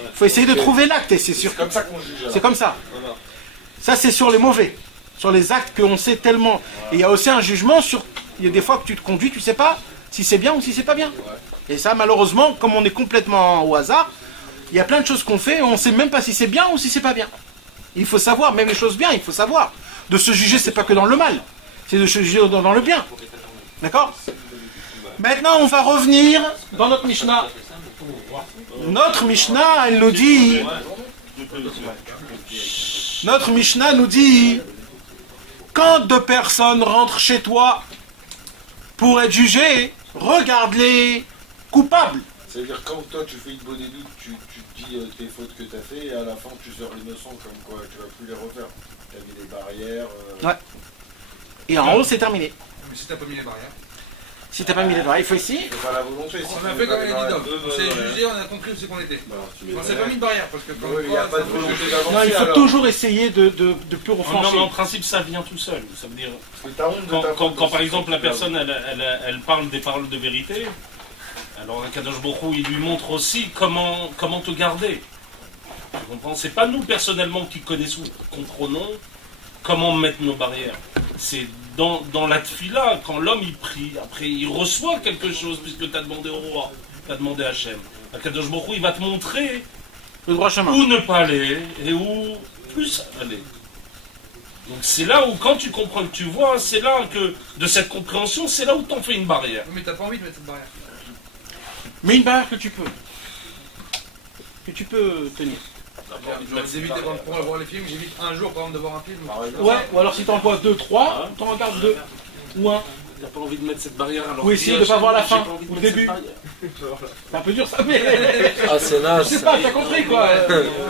Il faut essayer de trouver l'acte, et c'est sûr. C'est comme ça qu'on juge. C'est comme ça. Ça c'est sur les mauvais, sur les actes qu'on sait tellement. Et il y a aussi un jugement sur... Il y a des fois que tu te conduis, tu sais pas si c'est bien ou si c'est pas bien. Et ça, malheureusement, comme on est complètement au hasard, il y a plein de choses qu'on fait et on sait même pas si c'est bien ou si c'est pas bien. Il faut savoir, même les choses bien, il faut savoir. De se juger, c'est pas que dans le mal, c'est de se juger dans le bien. D'accord? Maintenant, on va revenir dans notre Mishnah. Notre Mishnah, elle nous dit... Notre Mishnah nous dit... Quand deux personnes rentrent chez toi pour être jugées, regarde-les coupables. C'est-à-dire quand toi tu fais une bonne éduque, tu te dis tes fautes que tu as fait et à la fin tu sors innocent comme quoi tu vas plus les refaire. Tu as mis des barrières. Ouais. Et en haut c'est terminé. Mais si t'as pas mis les barrières. Si t'as pas mis les barrières, il faut essayer. C'est pas la volonté. On a fait comme il a dit Dom. On s'est jugé, on a compris où c'est qu'on était. On s'est pas mis de barrière parce que quand il n'y a pas de volonté d'avancer. Non, il faut toujours essayer de plus reflancher. Non, mais en principe, ça vient tout seul. Ça veut dire, quand par exemple la personne elle parle des paroles de vérité, alors Kadosh Baruch Hu, il lui montre aussi comment te garder. Tu comprends? C'est pas nous personnellement qui connaissons, comprenons comment mettre nos barrières. C'est dans la tfila, quand l'homme il prie, après il reçoit quelque chose puisque tu as demandé au roi, tu as demandé à Hachem. Kadosh Baruch Hu, il va te montrer le droit chemin. Où ne pas aller et où plus aller. Donc c'est là où quand tu comprends que tu vois, c'est là que de cette compréhension, c'est là où t'en fais une barrière. Mais t'as pas envie de mettre cette barrière. Mais une barrière que tu peux tenir. J'évite pour voir les films, j'évite un jour par exemple de voir un film. Ouais, ou alors si t'en vois 2, 3, t'en regardes 2 ou 1. T'as pas envie de mettre cette barrière alors. Ou essayer de pas voir la fin ou le début. C'est un peu dur ça, mais. Ah, c'est naze. Je sais pas, t'as compris quoi.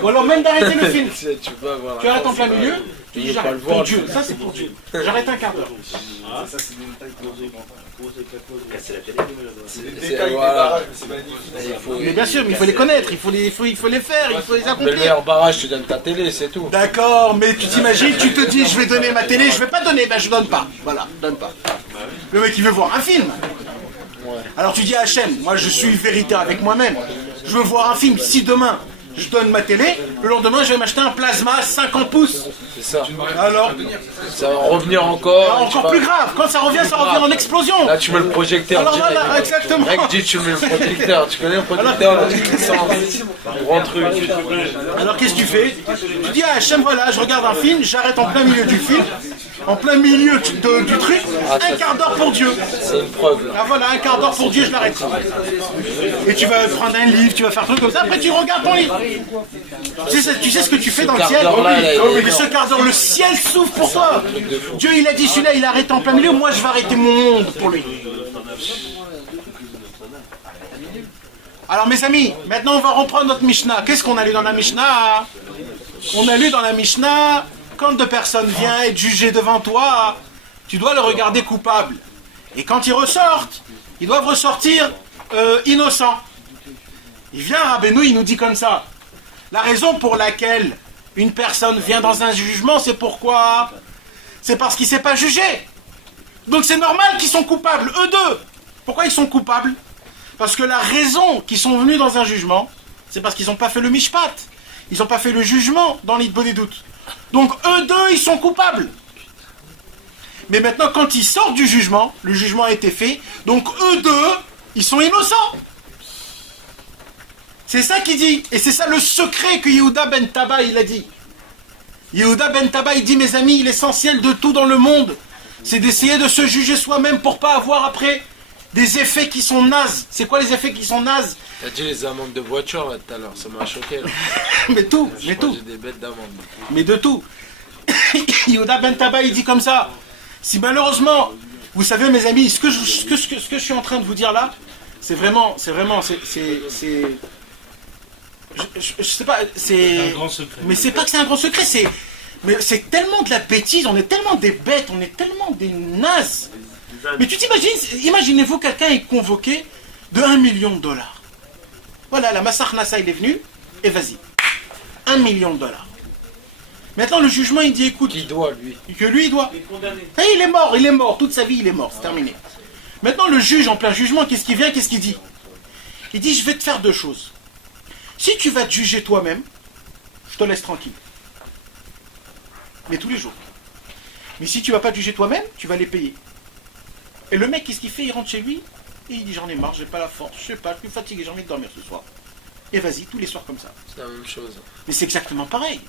Ou alors même d'arrêter le film. Tu arrêtes en plein milieu, tu dis j'arrête. Pour Dieu, ça c'est pour Dieu. J'arrête un quart d'heure. Ça, c'est des détails casser la télé. C'est des détails, des barrages, mais c'est magnifique. Mais bien sûr, mais il faut les connaître, il faut les faire, il faut les Le accomplir. meilleur barrage, tu donnes ta télé, c'est tout. D'accord, mais tu t'imagines, tu te dis je vais donner ma télé, je vais pas donner, ben je donne pas. Voilà, donne pas. Le mec il veut voir un film. Alors tu dis à Hachem, moi je suis véritaire avec moi-même. Je veux voir un film, si demain je donne ma télé, le lendemain je vais m'acheter un plasma 50 pouces. C'est ça. Alors, Ça va revenir encore. encore plus grave, quand ça revient en explosion. Là, tu mets le projecteur. Alors direct. voilà, exactement. Mec dit, tu mets le projecteur. Tu connais le projecteur là, grand truc. Alors qu'est-ce que tu fais? Tu dis à Hachem, voilà, je regarde un film, j'arrête en plein milieu du film, en plein milieu du truc, un quart d'heure pour Dieu. C'est une preuve là. Ah voilà, un quart d'heure pour Dieu, je l'arrête. Et tu vas prendre un livre, tu vas faire un truc comme ça, après tu regardes ton livre. Tu sais ce que tu fais dans le ciel? Mais ce quart d'heure, le ciel s'ouvre pour toi. Dieu il a dit celui-là, il arrête en plein milieu, moi je vais arrêter mon monde pour lui. Alors mes amis, maintenant on va reprendre notre Mishnah. Qu'est-ce qu'on a lu dans la Mishnah? On a lu dans la Mishnah, quand deux personnes viennent être jugées devant toi, tu dois le regarder coupable. Et quand ils ressortent, ils doivent ressortir innocents. Il vient Rabbeinu, il nous dit comme ça. La raison pour laquelle une personne vient dans un jugement, c'est pourquoi? C'est parce qu'il ne s'est pas jugé. Donc c'est normal qu'ils sont coupables, eux deux. Pourquoi ils sont coupables? Parce que la raison qu'ils sont venus dans un jugement, c'est parce qu'ils n'ont pas fait le mishpat. Ils n'ont pas fait le jugement dans l'Hitbo des doutes. Donc eux deux, ils sont coupables. Mais maintenant, quand ils sortent du jugement, le jugement a été fait, donc eux deux, ils sont innocents. C'est ça qu'il dit. Et c'est ça le secret que Yehuda ben Taba, il a dit. Yehuda ben Taba, il dit, mes amis, l'essentiel de tout dans le monde, c'est d'essayer de se juger soi-même pour pas avoir après des effets qui sont nazes. C'est quoi les effets qui sont nazes? T'as dit les amendes de voiture là tout à l'heure, ça m'a choqué. Là. Mais tout, mais tout. J'ai des bêtes d'amendes. Mais de tout. Yehuda ben Taba, il dit comme ça. Si malheureusement, vous savez mes amis, ce que je suis en train de vous dire là, c'est vraiment, je sais pas, c'est un grand secret. Mais c'est pas que c'est un grand secret, mais c'est tellement de la bêtise, on est tellement des bêtes, on est tellement des nazes. Mais tu t'imagines, imaginez-vous quelqu'un est convoqué de $1 million. Voilà, la Massach Nassa il est venu, et vas-y, $1 million. Maintenant le jugement il dit écoute, Qui doit lui? que lui il doit. Et il est mort, toute sa vie il est mort, c'est terminé. Maintenant le juge en plein jugement, qu'est-ce qu'il vient, qu'est-ce qu'il dit? Il dit je vais te faire deux choses. Si tu vas te juger toi-même, je te laisse tranquille. Mais tous les jours. Mais si tu ne vas pas te juger toi-même, tu vas les payer. Et le mec, qu'est-ce qu'il fait? Il rentre chez lui et il dit j'en ai marre, j'ai pas la force, je sais pas, je suis fatigué, j'ai envie de dormir ce soir. Et vas-y, tous les soirs comme ça. C'est la même chose. Mais c'est exactement pareil.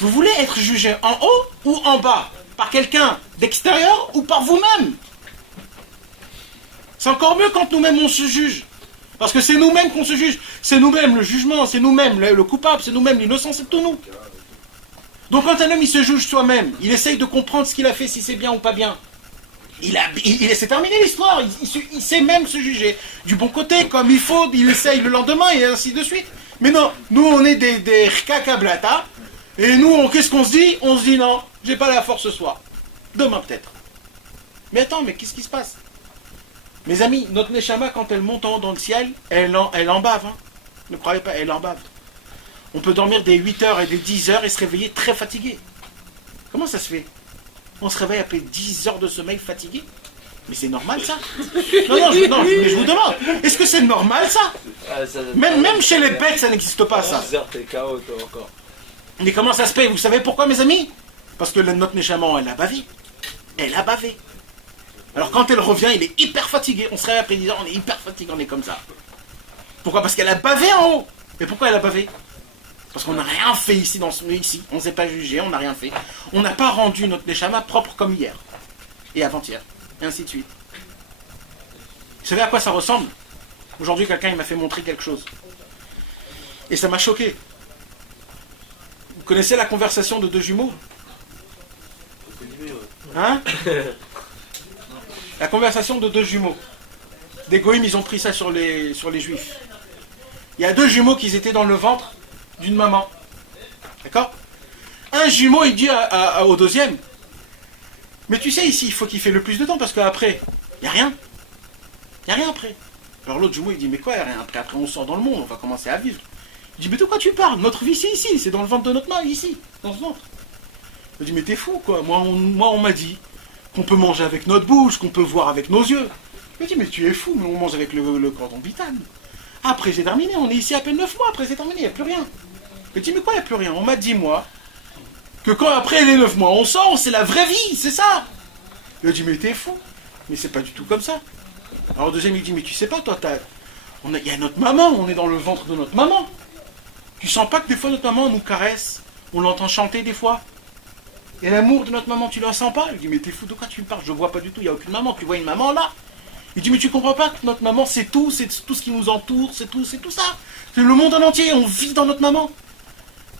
Vous voulez être jugé en haut ou en bas? Par quelqu'un d'extérieur ou par vous-même? C'est encore mieux quand nous-mêmes on se juge. Parce que c'est nous-mêmes qu'on se juge. C'est nous-mêmes le jugement, c'est nous-mêmes le coupable, c'est nous-mêmes l'innocent, c'est tout nous. Donc quand un homme il se juge soi-même, il essaye de comprendre ce qu'il a fait, si c'est bien ou pas bien. C'est terminé l'histoire, il sait même se juger. Du bon côté, comme il faut, il essaye le lendemain et ainsi de suite. Mais non, nous on est des cacablata, et nous qu'est-ce qu'on se dit? On se dit non, j'ai pas la force ce soir. Demain peut-être. Mais attends, mais qu'est-ce qui se passe? Mes amis, notre Neshama, quand elle monte en haut dans le ciel, elle en bave. Hein. Ne croyez pas, elle en bave. On peut dormir des 8 heures et des 10 heures et se réveiller très fatigué. Comment ça se fait? On se réveille après 10 heures de sommeil fatigué? Mais c'est normal ça? Non, mais je vous demande, est-ce que c'est normal ça? Même chez les bêtes, ça n'existe pas ça. T'es KO toi encore. Mais comment ça se fait? Vous savez pourquoi mes amis? Parce que notre Neshama, elle a bavé. Elle a bavé. Alors quand elle revient, il est hyper fatigué. On se réveille après 10 ans, on est hyper fatigué, on est comme ça. Pourquoi? Parce qu'elle a bavé en haut. Et pourquoi elle a bavé? Parce qu'on n'a rien fait ici, ici. On ne s'est pas jugé, on n'a rien fait. On n'a pas rendu notre Neshama propre comme hier. Et avant-hier. Et ainsi de suite. Vous savez à quoi ça ressemble? Aujourd'hui, quelqu'un il m'a fait montrer quelque chose. Et ça m'a choqué. Vous connaissez la conversation de deux jumeaux? Hein? La conversation de deux jumeaux. Des goïms, ils ont pris ça sur les juifs. Il y a deux jumeaux qui étaient dans le ventre d'une maman. D'accord? Un jumeau, il dit au deuxième, mais tu sais, ici, il faut qu'il fait le plus de temps, parce qu'après, il n'y a rien. Il n'y a rien après. Alors l'autre jumeau, il dit, mais quoi, il n'y a rien après? Après, on sort dans le monde, on va commencer à vivre. Il dit, mais de quoi tu parles? Notre vie, c'est ici, c'est dans le ventre de notre mère, ici, dans ce ventre. Il dit, mais t'es fou, quoi. Moi, on m'a dit qu'on peut manger avec notre bouche, qu'on peut voir avec nos yeux. Il dit, mais tu es fou, mais on mange avec le cordon vital. Après, c'est terminé, on est ici à peine 9 mois, après, c'est terminé, il n'y a plus rien. Il dit, mais quoi, il n'y a plus rien? On m'a dit, moi, que quand après les 9 mois, on sort, c'est la vraie vie, c'est ça. Il dit, mais t'es fou. Mais c'est pas du tout comme ça. Alors, le deuxième, il dit, mais tu sais pas, toi, il y a notre maman, on est dans le ventre de notre maman. Tu sens pas que des fois, notre maman nous caresse, on l'entend chanter des fois? Et l'amour de notre maman, tu ne la sens pas? Il dit, mais t'es fou, de quoi tu me parles? Je ne vois pas du tout, il n'y a aucune maman. Tu vois une maman là? Il dit, mais tu comprends pas que notre maman, c'est tout ce qui nous entoure, c'est tout ça. C'est le monde en entier, on vit dans notre maman.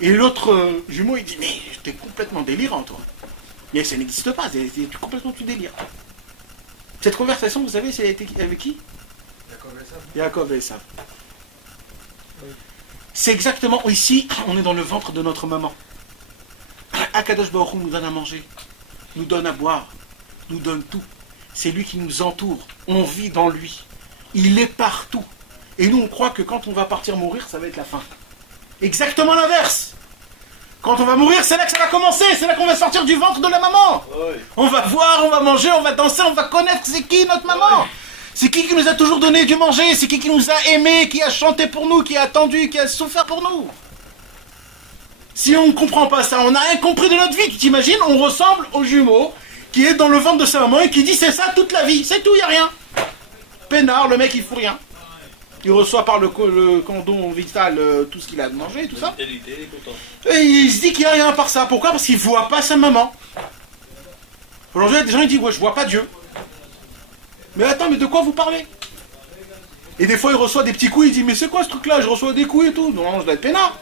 Et l'autre jumeau, il dit, mais t'es complètement délirant, toi. Mais ça n'existe pas, complètement tu délires. Cette conversation, vous savez, c'est avec qui? Yaakov et Esav. C'est exactement ici, on est dans le ventre de notre maman. Akadosh Baruch Hu nous donne à manger, nous donne à boire, nous donne tout. c'est lui qui nous entoure. On vit dans lui. Il est partout. Et nous, on croit que quand on va partir mourir, ça va être la fin. Exactement l'inverse. Quand on va mourir, c'est là que ça va commencer. C'est là qu'on va sortir du ventre de la maman. On va voir, on va manger, on va danser, on va connaître c'est qui notre maman. C'est qui nous a toujours donné du manger. C'est qui nous a aimés, qui a chanté pour nous, qui a attendu, qui a souffert pour nous. Si on ne comprend pas ça, on n'a rien compris de notre vie. Tu t'imagines, on ressemble au jumeau qui est dans le ventre de sa maman et qui dit c'est ça toute la vie. C'est tout, il n'y a rien. Peinard, le mec il fout rien. Il reçoit par le condom vital tout ce qu'il a de manger, tout ça. Et il se dit qu'il n'y a rien par ça. Pourquoi? Parce qu'il ne voit pas sa maman. Aujourd'hui, il y a des gens qui disent ouais, je ne vois pas Dieu. Mais attends, mais de quoi vous parlez? Et des fois, il reçoit des petits coups, il dit mais c'est quoi ce truc-là? Je reçois des coups et tout. Non, je dois être peinard.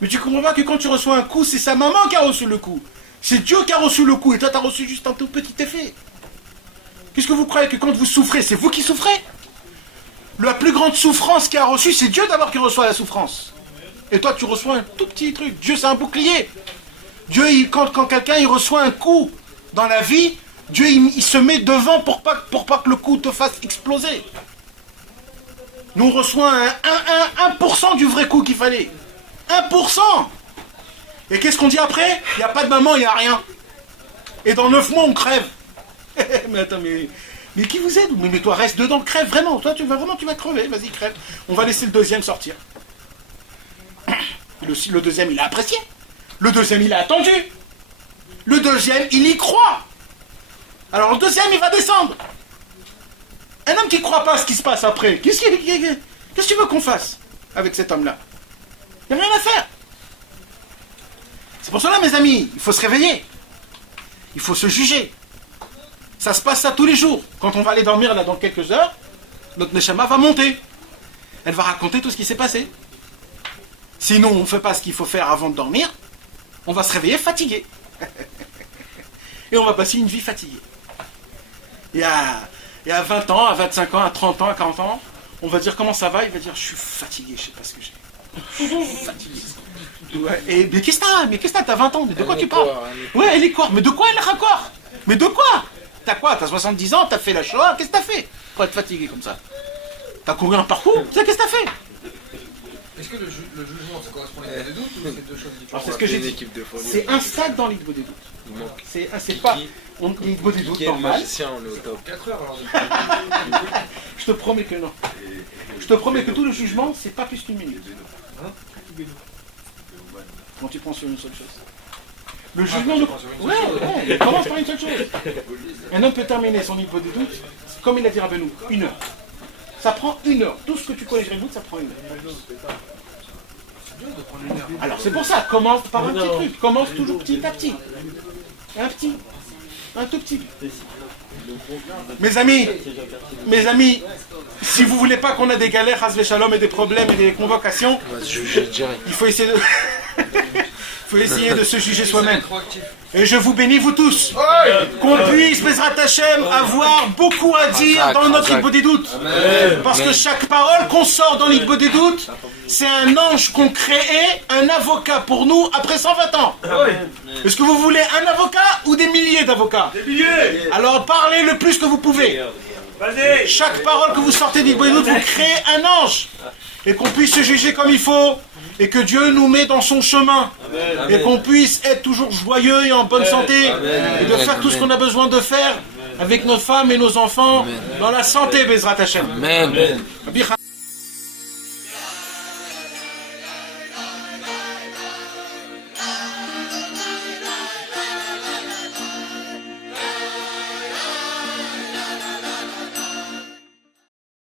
Mais tu comprends pas que quand tu reçois un coup, c'est sa maman qui a reçu le coup. C'est Dieu qui a reçu le coup et toi, tu as reçu juste un tout petit effet. Qu'est-ce que vous croyez que quand vous souffrez, c'est vous qui souffrez? La plus grande souffrance qu'il a reçue, c'est Dieu d'abord qui reçoit la souffrance. Et toi, tu reçois un tout petit truc. Dieu, c'est un bouclier. Dieu, quand quelqu'un il reçoit un coup dans la vie, Dieu, il se met devant pour pas que le coup te fasse exploser. Nous, on reçoit 1% du vrai coup qu'il fallait. 1%. Et qu'est-ce qu'on dit après? Il n'y a pas de maman, il n'y a rien. Et dans 9 mois, on crève. Mais attends, mais qui vous êtes? Mais toi, reste dedans, crève, vraiment. Toi, tu vas crever, vas-y, crève. On va laisser le deuxième sortir. Le deuxième, il a apprécié. Le deuxième, il a attendu. Le deuxième, il y croit. Alors, le deuxième, il va descendre. Un homme qui ne croit pas à ce qui se passe après, qu'est-ce que tu veux qu'on fasse avec cet homme-là? Il n'y a rien à faire. C'est pour cela, mes amis, il faut se réveiller. Il faut se juger. Ça se passe ça tous les jours. Quand on va aller dormir là dans quelques heures, notre Neshama va monter. Elle va raconter tout ce qui s'est passé. Sinon, on ne fait pas ce qu'il faut faire avant de dormir. On va se réveiller fatigué. Et on va passer une vie fatiguée. Et à 20 ans, à 25 ans, à 30 ans, à 40 ans, on va dire comment ça va. Il va dire je suis fatigué, je ne sais pas ce que j'ai. Fatigué. Ouais. Et mais qu'est-ce que t'as? T'as 20 ans, mais de quoi tu parles? Ouais, elle est quoi? Mais de quoi elle raccorde? Mais de quoi? T'as quoi? T'as 70 ans, t'as fait la Shoah, qu'est-ce que t'as fait pour être fatigué comme ça? T'as couru un parcours? Qu'est-ce que t'as fait? Est-ce que le jugement, ça correspond à l'idée des doutes ou c'est deux choses différentes? Alors c'est ce que j'ai dit. C'est un stade dans l'idée des doutes. C'est pas l'idée des doutes normal. On est au top. 4 heures alors. Je te promets que non. Je te promets que tout le jugement, c'est pas plus qu'une minute. Quand tu prends sur une seule chose. Le jugement il commence par une seule chose. Un homme peut terminer son niveau des doutes, comme il a dit Rabbeinu, 1 heure. Ça prend 1 heure. Tout ce que tu connais des doutes, ça prend 1 heure. Alors c'est pour ça, commence par un petit truc. Commence toujours petit à petit. Un tout petit. Mes amis, si vous voulez pas qu'on ait des galères, Hasbe Shalom, et des problèmes et des convocations, il faut essayer de se juger soi-même. Et je vous bénis, vous tous, qu'on puisse, Bezrat Hashem, avoir beaucoup à dire dans notre Igbo des doutes. Parce que chaque parole qu'on sort dans l'Igbo des doutes, c'est un ange qu'on crée, un avocat pour nous après 120 ans. Est-ce que vous voulez un avocat ou des milliers d'avocats? Des milliers. Alors parlez le plus que vous pouvez. Chaque parole que vous sortez d'Igbo des doutes, vous créez un ange. Et qu'on puisse se juger comme il faut. Et que Dieu nous met dans son chemin. Amen. Et qu'on puisse être toujours joyeux et en bonne santé. Amen. Et de faire tout ce qu'on a besoin de faire avec nos femmes et nos enfants. Amen. Dans la santé, Bezrat Hashem. Amen.